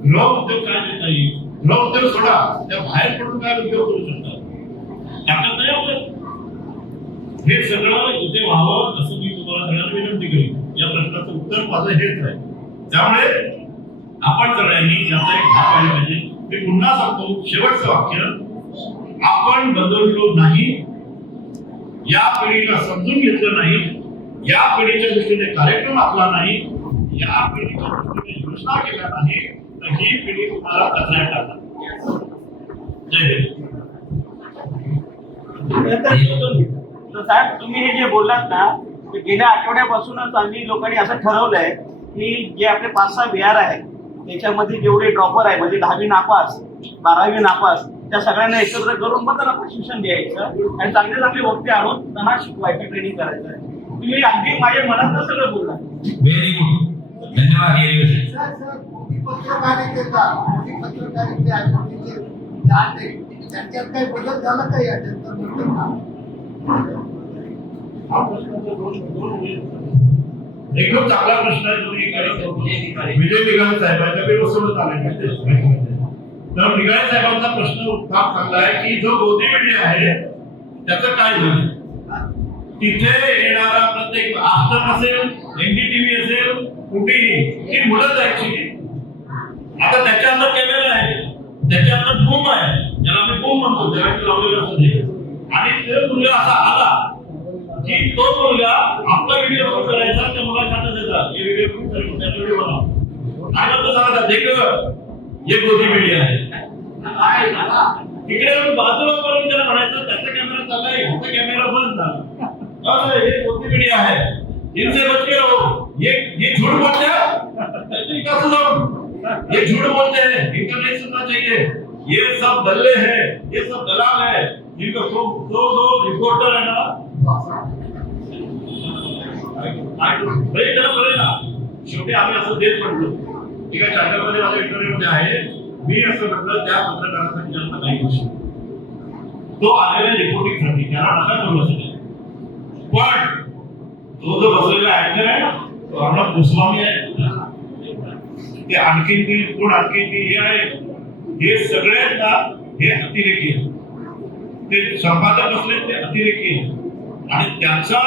गृह उद्योग काय देता येईल. गृह उद्योग सोडा, त्या बाहेर पडून काय उद्योग करू शकतात, ताकद नाही होत. हे सगळं इथे व्हावं असं मी तुम्हाला सगळ्यांना विनंती करेन. या प्रश्नाचं उत्तर माझं हेच आहे. त्यामुळे आपण सगळ्यांनी याचा एक भाग पाहिला पाहिजे. मी पुन्हा सांगतो, शेवटचं वाक्य, आपण बदललो नाही, या पिढीला समजून घेतलं नाही, या पिढीच्या दृष्टीने कार्यक्रम आखला नाही, या पिढीच्या दृष्टीने योजना केल्या नाही, तर ही पिढी तुम्हाला कचऱ्यात टाकणार. जय हिंद. तर साहेब, तुम्ही हे जे बोललात ना, ते गेल्या आठवड्यापासूनच आम्ही लोकांनी असं ठरवलंय की जे आपले 5-6 विहार आहेत त्याच्यामध्ये जेवढे ड्रॉपर आहे, म्हणजे 10वी नापास, 12वी नापास, त्या सगळ्यांना एकत्र करून मग त्यांना प्रशिक्षण द्यायचं आणि चांगले चांगले वक्ते आणून त्यांना शिकवायची, ट्रेनिंग करायचं आहे. तुम्ही अगदी माझ्या मनात सगळं बोलला. व्हेरी गुड, धन्यवाद. त्यांच्यात काही बदल झाला का याच्यात? एकदम चांगला प्रश्न आहे. तुम्ही विजय निघाले साहेबांच्या बेबसोबत आले. तर निघाले साहेबांचा प्रश्न फार चांगला आहे की जो गोदी मीडिया आहे त्याचं काय झालं. तिथे येणारा प्रत्येक आस्तर असेल, एनडीटीव्ही असेल, कुठेही ती मुलं जायची. आता त्याच्या अंदर कॅमेरा आहे, त्याच्या अंदर बूम आहे, ज्याला आम्ही बूम म्हणतो, त्यावेळी लावलेलं असतं ते. आणि तो मुलगा असा आला की तो मुलगा आपला व्हिडिओ शूट करायचा, त्या मुलाच्या हातात द्यायचा, हे व्हिडिओ शूट करून त्या व्हिडिओ बनव. आणि मग तो सांगायचा, देख ये गोदी मीडिया आहे. इकडे बाजूला करून त्याला म्हणायचं, त्याचा कॅमेरा चाललाय, ह्याचा कॅमेरा बंद झाला. अरे ये मोदी मीडिया है, इनसे बच के रहो। ये झूठ बोलते हैं, ऐसे कैसे लोग ये झूठ बोलते हैं, इनका नहीं सुनना चाहिए। ये सब दल्ले हैं, ये सब दलाल है, इनको दो रिपोर्टर है ना, बरे ना शेवटी आम्ही असं देत म्हटलं, ठीक आहे, चॅनलमध्ये माझ्या इंटरव्ह्यू मध्ये आहे, मी असं म्हटलं त्या पत्रकारासाठी जनता काही गोष्टी तो आलेला रिपोर्टिंगसाठी त्याला नका करू असं, पण तो जो बसलेला ऍक्टर आहे ना, तो अर्णब गोस्वामी आहे, ते आणखी ती कोण आणखी ती हे आहे, हे सगळे ना हे अतिरेकी आहे, ते संपादक बसले ते अतिरेकी आहे, आणि त्यांचा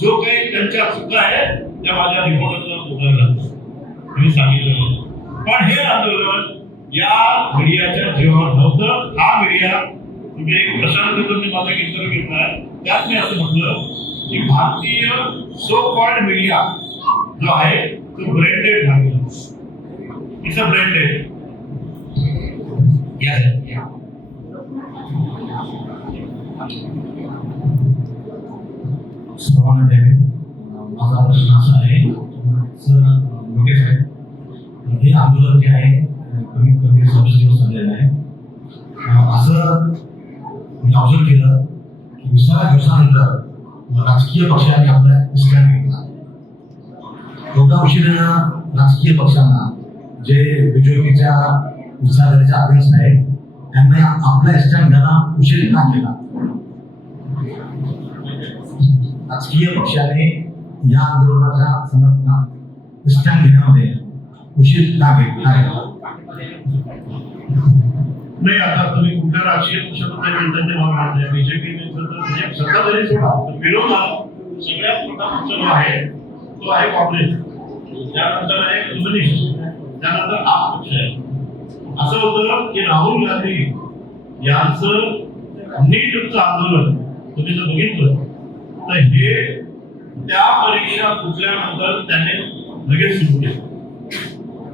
जो काही त्यांच्या चुका आहे त्या माझ्या रिपोर्टरला उघडला मी सांगितलं. पण हे आंदोलन या मीडियाच्या जीवावर नव्हतं. हा मीडिया तुम्ही एक प्रशांत तुम्ही माझा इंटरव्ह्यू घेतलाय त्यात मी असं म्हटलं की भारतीय सो कॉल्ड मीडिया जो आहे तो ब्रँडेड झालेला, इट्स अ ब्रँडेड. सर्वांना जय हिंद. माझा प्रश्न असा आहे, सर मोठे साहेब, हे आंदोलन जे आहे कमीत कमी 26 दिवस चाललेलं आहे. असं मी ऑब्झर्व केलं की 20 दिवसानंतर राजकीय पक्षांनी आपला स्टँड घेतला. एवढा उशिरानं राजकीय पक्षांना जे बीजेपीच्या विचारधारेच्या अगेन्स्ट आहेत त्यांनी आपला स्टँड घ्यायला उशीर का केला? राजकीय पक्षाने या आंदोलनाच्या समर्थनात स्टँड घेण्यामध्ये उशीर का घेतला? नाही, आता तुम्ही कुठल्या राजकीय पक्षाबद्दल म्हणताय ते मला माहिती आहे. बीजेपीने म्हणजे सत्ताधारी सोडा, विरोधात सगळ्यात मोठा पक्ष जो आहे तो आहे काँग्रेस, त्यानंतर आहे कम्युनिस्ट, त्यानंतर आप पक्ष आहे. असं होतं की राहुल गांधी यांचं नीटचं आंदोलन तुम्ही जर बघितलं तर हे त्या परीक्षा फुटल्यानंतर त्याने लगेच सुरू केलं.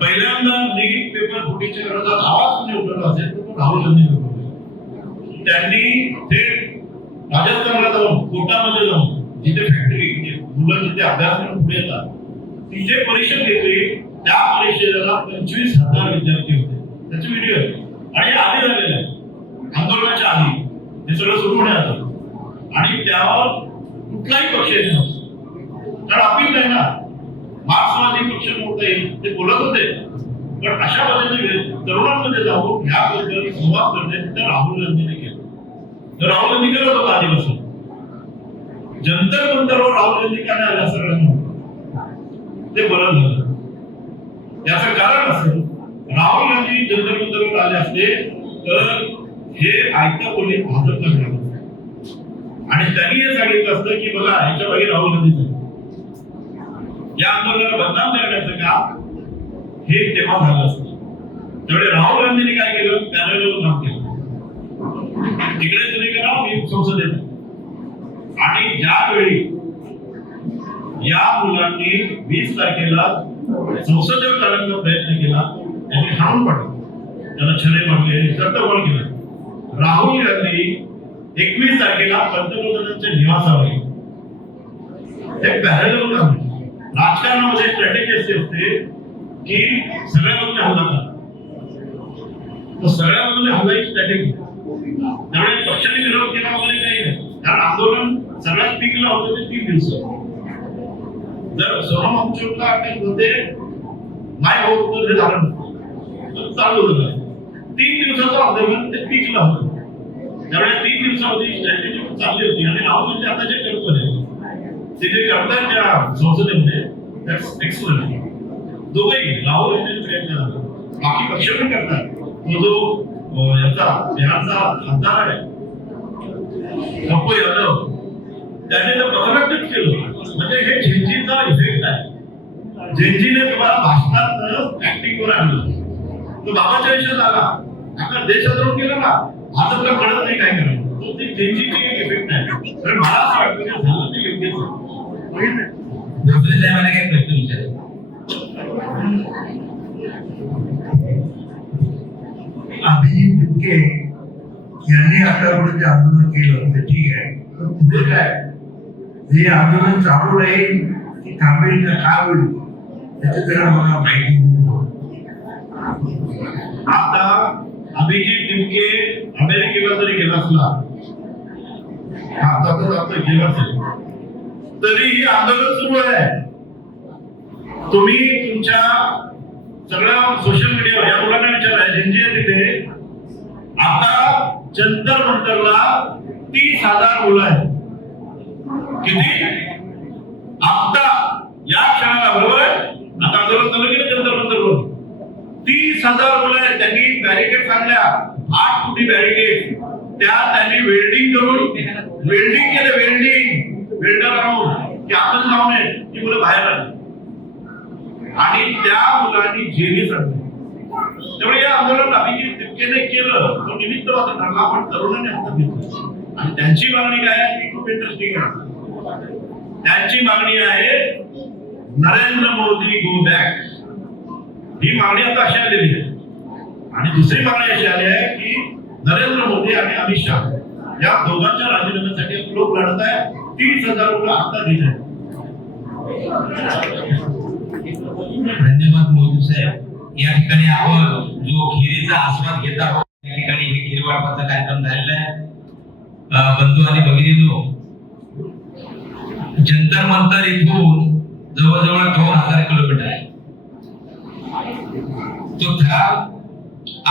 पहिल्यांदा नीट पेपर फुटीच्या विरोधात आवाज कोणी उठवला असेल तर तो राहुल गांधीने उठवला. त्यांनी थेट राजस्थानला जाऊन, कोटामध्ये जाऊन, जिथे फॅक्टरी मुलं जिथे अभ्यास करून पुढे येतात तिथे परीक्षा घेतली. त्या परीक्षेला 25,000 विद्यार्थी होते. त्याचे व्हिडिओ आहे आणि हे आधी झालेलं आहे, आंदोलनाच्या आधी हे सगळं सुरू होण्यात आलं. आणि त्यावर कुठलाही पक्ष येत नव्हता, कारण अपील नाही ना, मार्क्सवादी पक्ष नव्हते ते बोलत होते. पण अशा पद्धतीने तरुणांमध्ये जाऊन ह्याबद्दल संवाद करणे तर राहुल गांधीने केलं. तर राहुल गांधी करत होता आधीपासून. जंतर मंतरवर राहुल गांधी काय आल्या सगळ्यांना ते बरं झालं. याचं कारण असं, राहुल गांधी जंतर मंतरवर आले असते तर हे आयत्या खोलीत भाजपला मिळालं आणि त्यांनी हे सांगितलं असतं की बघा ह्याच्या मागे राहुल गांधी या आंदोलनाला बदनाम करण्याचं काम हे तेव्हा झालं असतं. त्यावेळी राहुल गांधींनी काय केलं, पॅनलवर काम केलं. तिकडे तुम्ही करा, मी संसदेत. आणि ज्यावेळी या मुलांनी 20 तारखेला संसदेवर जाण्याचा प्रयत्न केला त्यांनी हाणून पाडलं, त्याला छरे मारले, चट्टबॉल केला. राहुल गांधी 21 तारखेला पंतप्रधानांच्या निवासावर गेले. हे पॅरलल काम. राजकारणामध्ये स्ट्रॅटेजी अशी असते की सगळ्या बाजूने हल्ला करा, तर सगळ्या बाजूने हल्ला ही स्ट्रॅटेजी. त्यामुळे पक्षाने विरोध केला वगैरे काही नाही, कारण आंदोलन सगळ्यात पीकला होतं ते 3 दिवस. जर सोनम वांगचुकला अटक होते नाही होत तर हे झालं तर चालू होतं. 3 दिवसाचं आंदोलन ते पीकला होतं. त्यामुळे 3 दिवसामध्ये स्ट्रॅटेजी चालली होती. आणि राहुल गांधी आता जे करतोय ते जे करतात त्या संसदेमध्ये एक्सलंट. दोघंही राहुल गांधी प्रयत्न झाला, बाकी पक्ष पण करतात. तो जो याचा बिहारचा खासदार आहे पप्पू यादव त्याने तर पथनाट्यच केलं. म्हणजे हे झेंजीचा इफेक्ट आहे. झेंजीने तुम्हाला भाषणात ऍक्टिंग वर आणलं, तो बाबाच्या देशात आला, आता देशात केलं ना, भाजपला कळत नाही काय करायचं. तो ती झेंजीची एक इफेक्ट आहे. तर मला असं वाटतं की झालं ते योग्यच आहे. मला काही प्रश्न विचारायचे. अभिजित बिबके यांनी आतापर्यंत जे आंदोलन केलं ते ठीक आहे, पण पुढे काय? हे आंदोलन चालू राहील की थांबेल का काय होईल त्याची जरा मला माहिती देतो. आता अभिजित टिमके अमेरिकेला जरी गेला असला, आता तर आपण गेला असेल, तरी हे आंदोलन सुरू आहे. तुम्ही तुमच्या सगळ्या सोशल मीडियावर या मुलांना विचारा, ज्यांचे तिथे आता जंतर मंतरला 30,000 मुलं आहेत. किती? आता या क्षणाला, बरोबर आहे, आता आंदोलन चालू केलं जंतर मंतरवर 30,000 मुलं आहेत. त्यांनी बॅरिकेड आणल्या, 8 फुटी बॅरिकेड, त्या त्यांनी वेल्डिंग करून वेल्डिंग केलं, वेल्डर आणून की आपण जाऊ नये, ती मुलं बाहेर आली आणि त्या मुलांनी जेली चढली. त्यामुळे हे आंदोलन अभिजित टिपकेने केलं, तो निमित्त मात्र ठरला, पण तरुणांनी हातात घेतलं. आणि त्यांची मागणी काय आहे ती खूप इंटरेस्टिंग आहे. त्यांची मागणी आहे नरेंद्र मोदी गो बॅक. ही मागणी आता अशी आलेली आहे. आणि दुसरी मागणी अशी आली आहे की नरेंद्र मोदी आणि अमित शहा या दोघांच्या राजीनाम्यासाठी लोक लढत आहे. 30,000 मुलं आता दिले. धन्यवाद मोदी साहेब. या ठिकाणी आपण जो खिरीचा आस्वाद घेत आहोत, या ठिकाणी हे खीर वाटपाचा कार्यक्रम झालेला आहे. बंधू आणि भगिनींनो, जंतर मंतर इथून जवळजवळ 2,000 किलोमीटर आहे. तो ठराव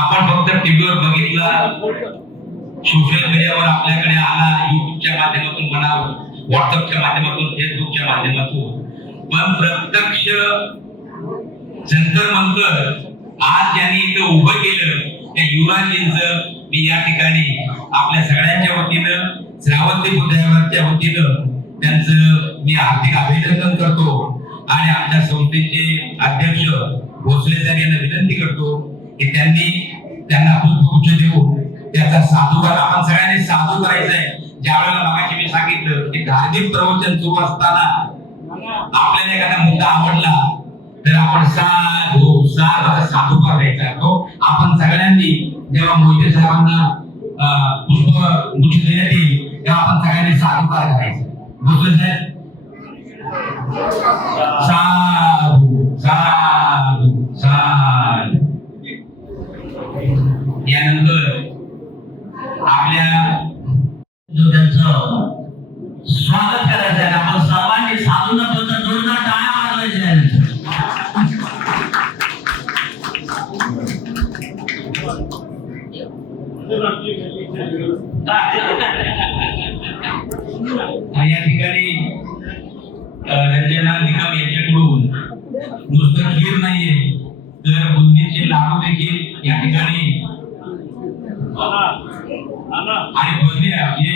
आपण फक्त टीव्हीवर बघितला, सोशल मीडियावर आपल्याकडे आला, युट्यूबच्या माध्यमातून म्हणा, व्हॉट्सअपच्या माध्यमातून, फेसबुकच्या माध्यमातून, पण प्रत्यक्ष जंतर मंतर आज ज्यांनी इथं उभं केलं त्या युवराजींचं मी या ठिकाणी आपल्या सगळ्यांच्या वतीनं, श्रावस्ती बुद्धावरच्या वतीनं त्यांचं मी हार्दिक अभिनंदन करतो. आणि आमच्या संस्थेचे अध्यक्ष भोसले सर यांना विनंती करतो की त्यांना पुष्पगुच्छ देऊन त्याचा साधूकार आपण सगळ्यांनी साधू करायचा आहे. ज्यावेळेला मगाशी मी सांगितलं की धार्मिक प्रवचन सुरू असताना आपल्याला एखादा मुद्दा आवडला तर आपण साधूकार द्यायचा. तो आपण सगळ्यांनी जेव्हा मोहिते साहेबांना पुष्पगुच्छ देण्यात येईल तेव्हा आपण सगळ्यांनी साधूकार करायचा. भोसले साहेब, साधू साधू साधू. यानंतर आपल्या जो त्यांचं स्वागत करायचं आहे, आपण सर्वांनी साधूंना त्यांचा जोरदार टाळ्या वाजवायच्या आहेत. या ठिकाणी रंजना निकम यांच्याकडून नुसतं खीर नाहीये तर बुंदीचे लाडू देखील या ठिकाणी आणि भजन्या हे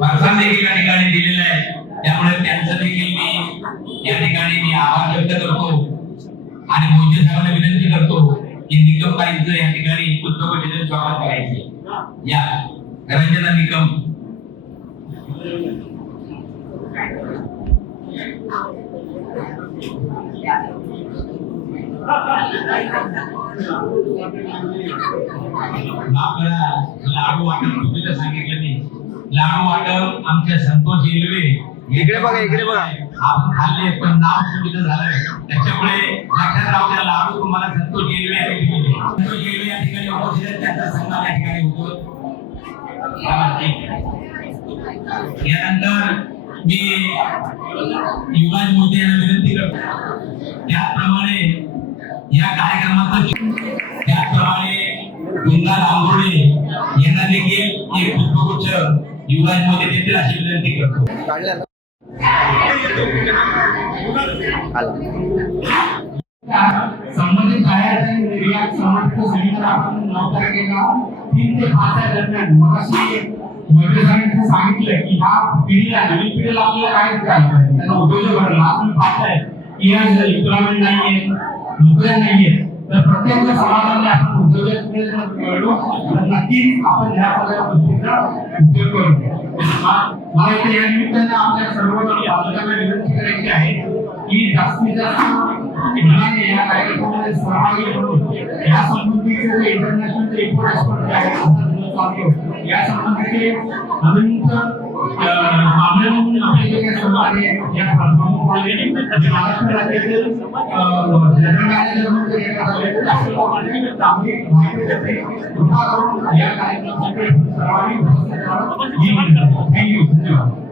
फरसाण देखील या ठिकाणी दिलेलं आहे. त्यामुळे त्यांचं देखील मी या ठिकाणी आभार व्यक्त करतो आणि मोहिते साहेबांना विनंती करतो की निकम ताईंचं या ठिकाणी पुष्पगुच्छ स्वागत करायचे. या रंजना निकम. आपल्याला लाडू वाटप चुकीचं सांगितलं नाही. लाडू वाटप आमच्या संतोष येलवे इकडे बघा, इकडे बघा. आपण खाल्ले पण नाव चुकीचं झालं. त्याच्यामुळे लक्षात राहू द्या, लाडू तुम्हाला संतोष येलवे यांनी दिले. संतोष येलवे या ठिकाणी उपस्थित आहेत, त्यांचा सन्मान या ठिकाणी होतो. यानंतर मी युवराज मोदी यांना विनंती करतो त्याप्रमाणे या कार्यक्रमाचं गुंगा आंबोळे यांना देखील एक पुष्पगुच्छ युवराज मोदी देतील अशी विनंती करतो. संबंधित बाहेर निर्यात समर्थ समितीला आपण 9 तारखेला 3 ते 5 दरम्यान मगाशी मोठे सांगितलं की ह्या पिढीला, नवीन पिढीला आपल्याला काय करायचं आहे, त्यांना उद्योजक भरला. आपण पाहताय की या एम्प्लॉयमेंट नाहीये, नोकऱ्या नाहीये, तर प्रत्येक समाजाने आपण उद्योजक मिळवू तर नक्कीच आपण ह्या सगळ्या गोष्टींचा उपयोग करू. मला इथे या निमित्ताने आपल्या सर्व पालकांना विनंती करायची आहे की जास्तीत जास्त या कार्यक्रमामध्ये सहभागी होऊन या संबंधीचे जे इंटरनॅशनल इम्पोर्ट एक्सपोर्ट आहे या संबंधीचे अनंत आपल्या आपले जे सहकार्य आहे, या प्रमुख महाराष्ट्र राज्यातील जनरल मॅनेजर म्हणून एका सभेत आपल्याला चांगली माहिती देते. कृपा करून या कार्यक्रमासाठी सर्वांनी उपस्थित राहावं. थँक्यू. धन्यवाद.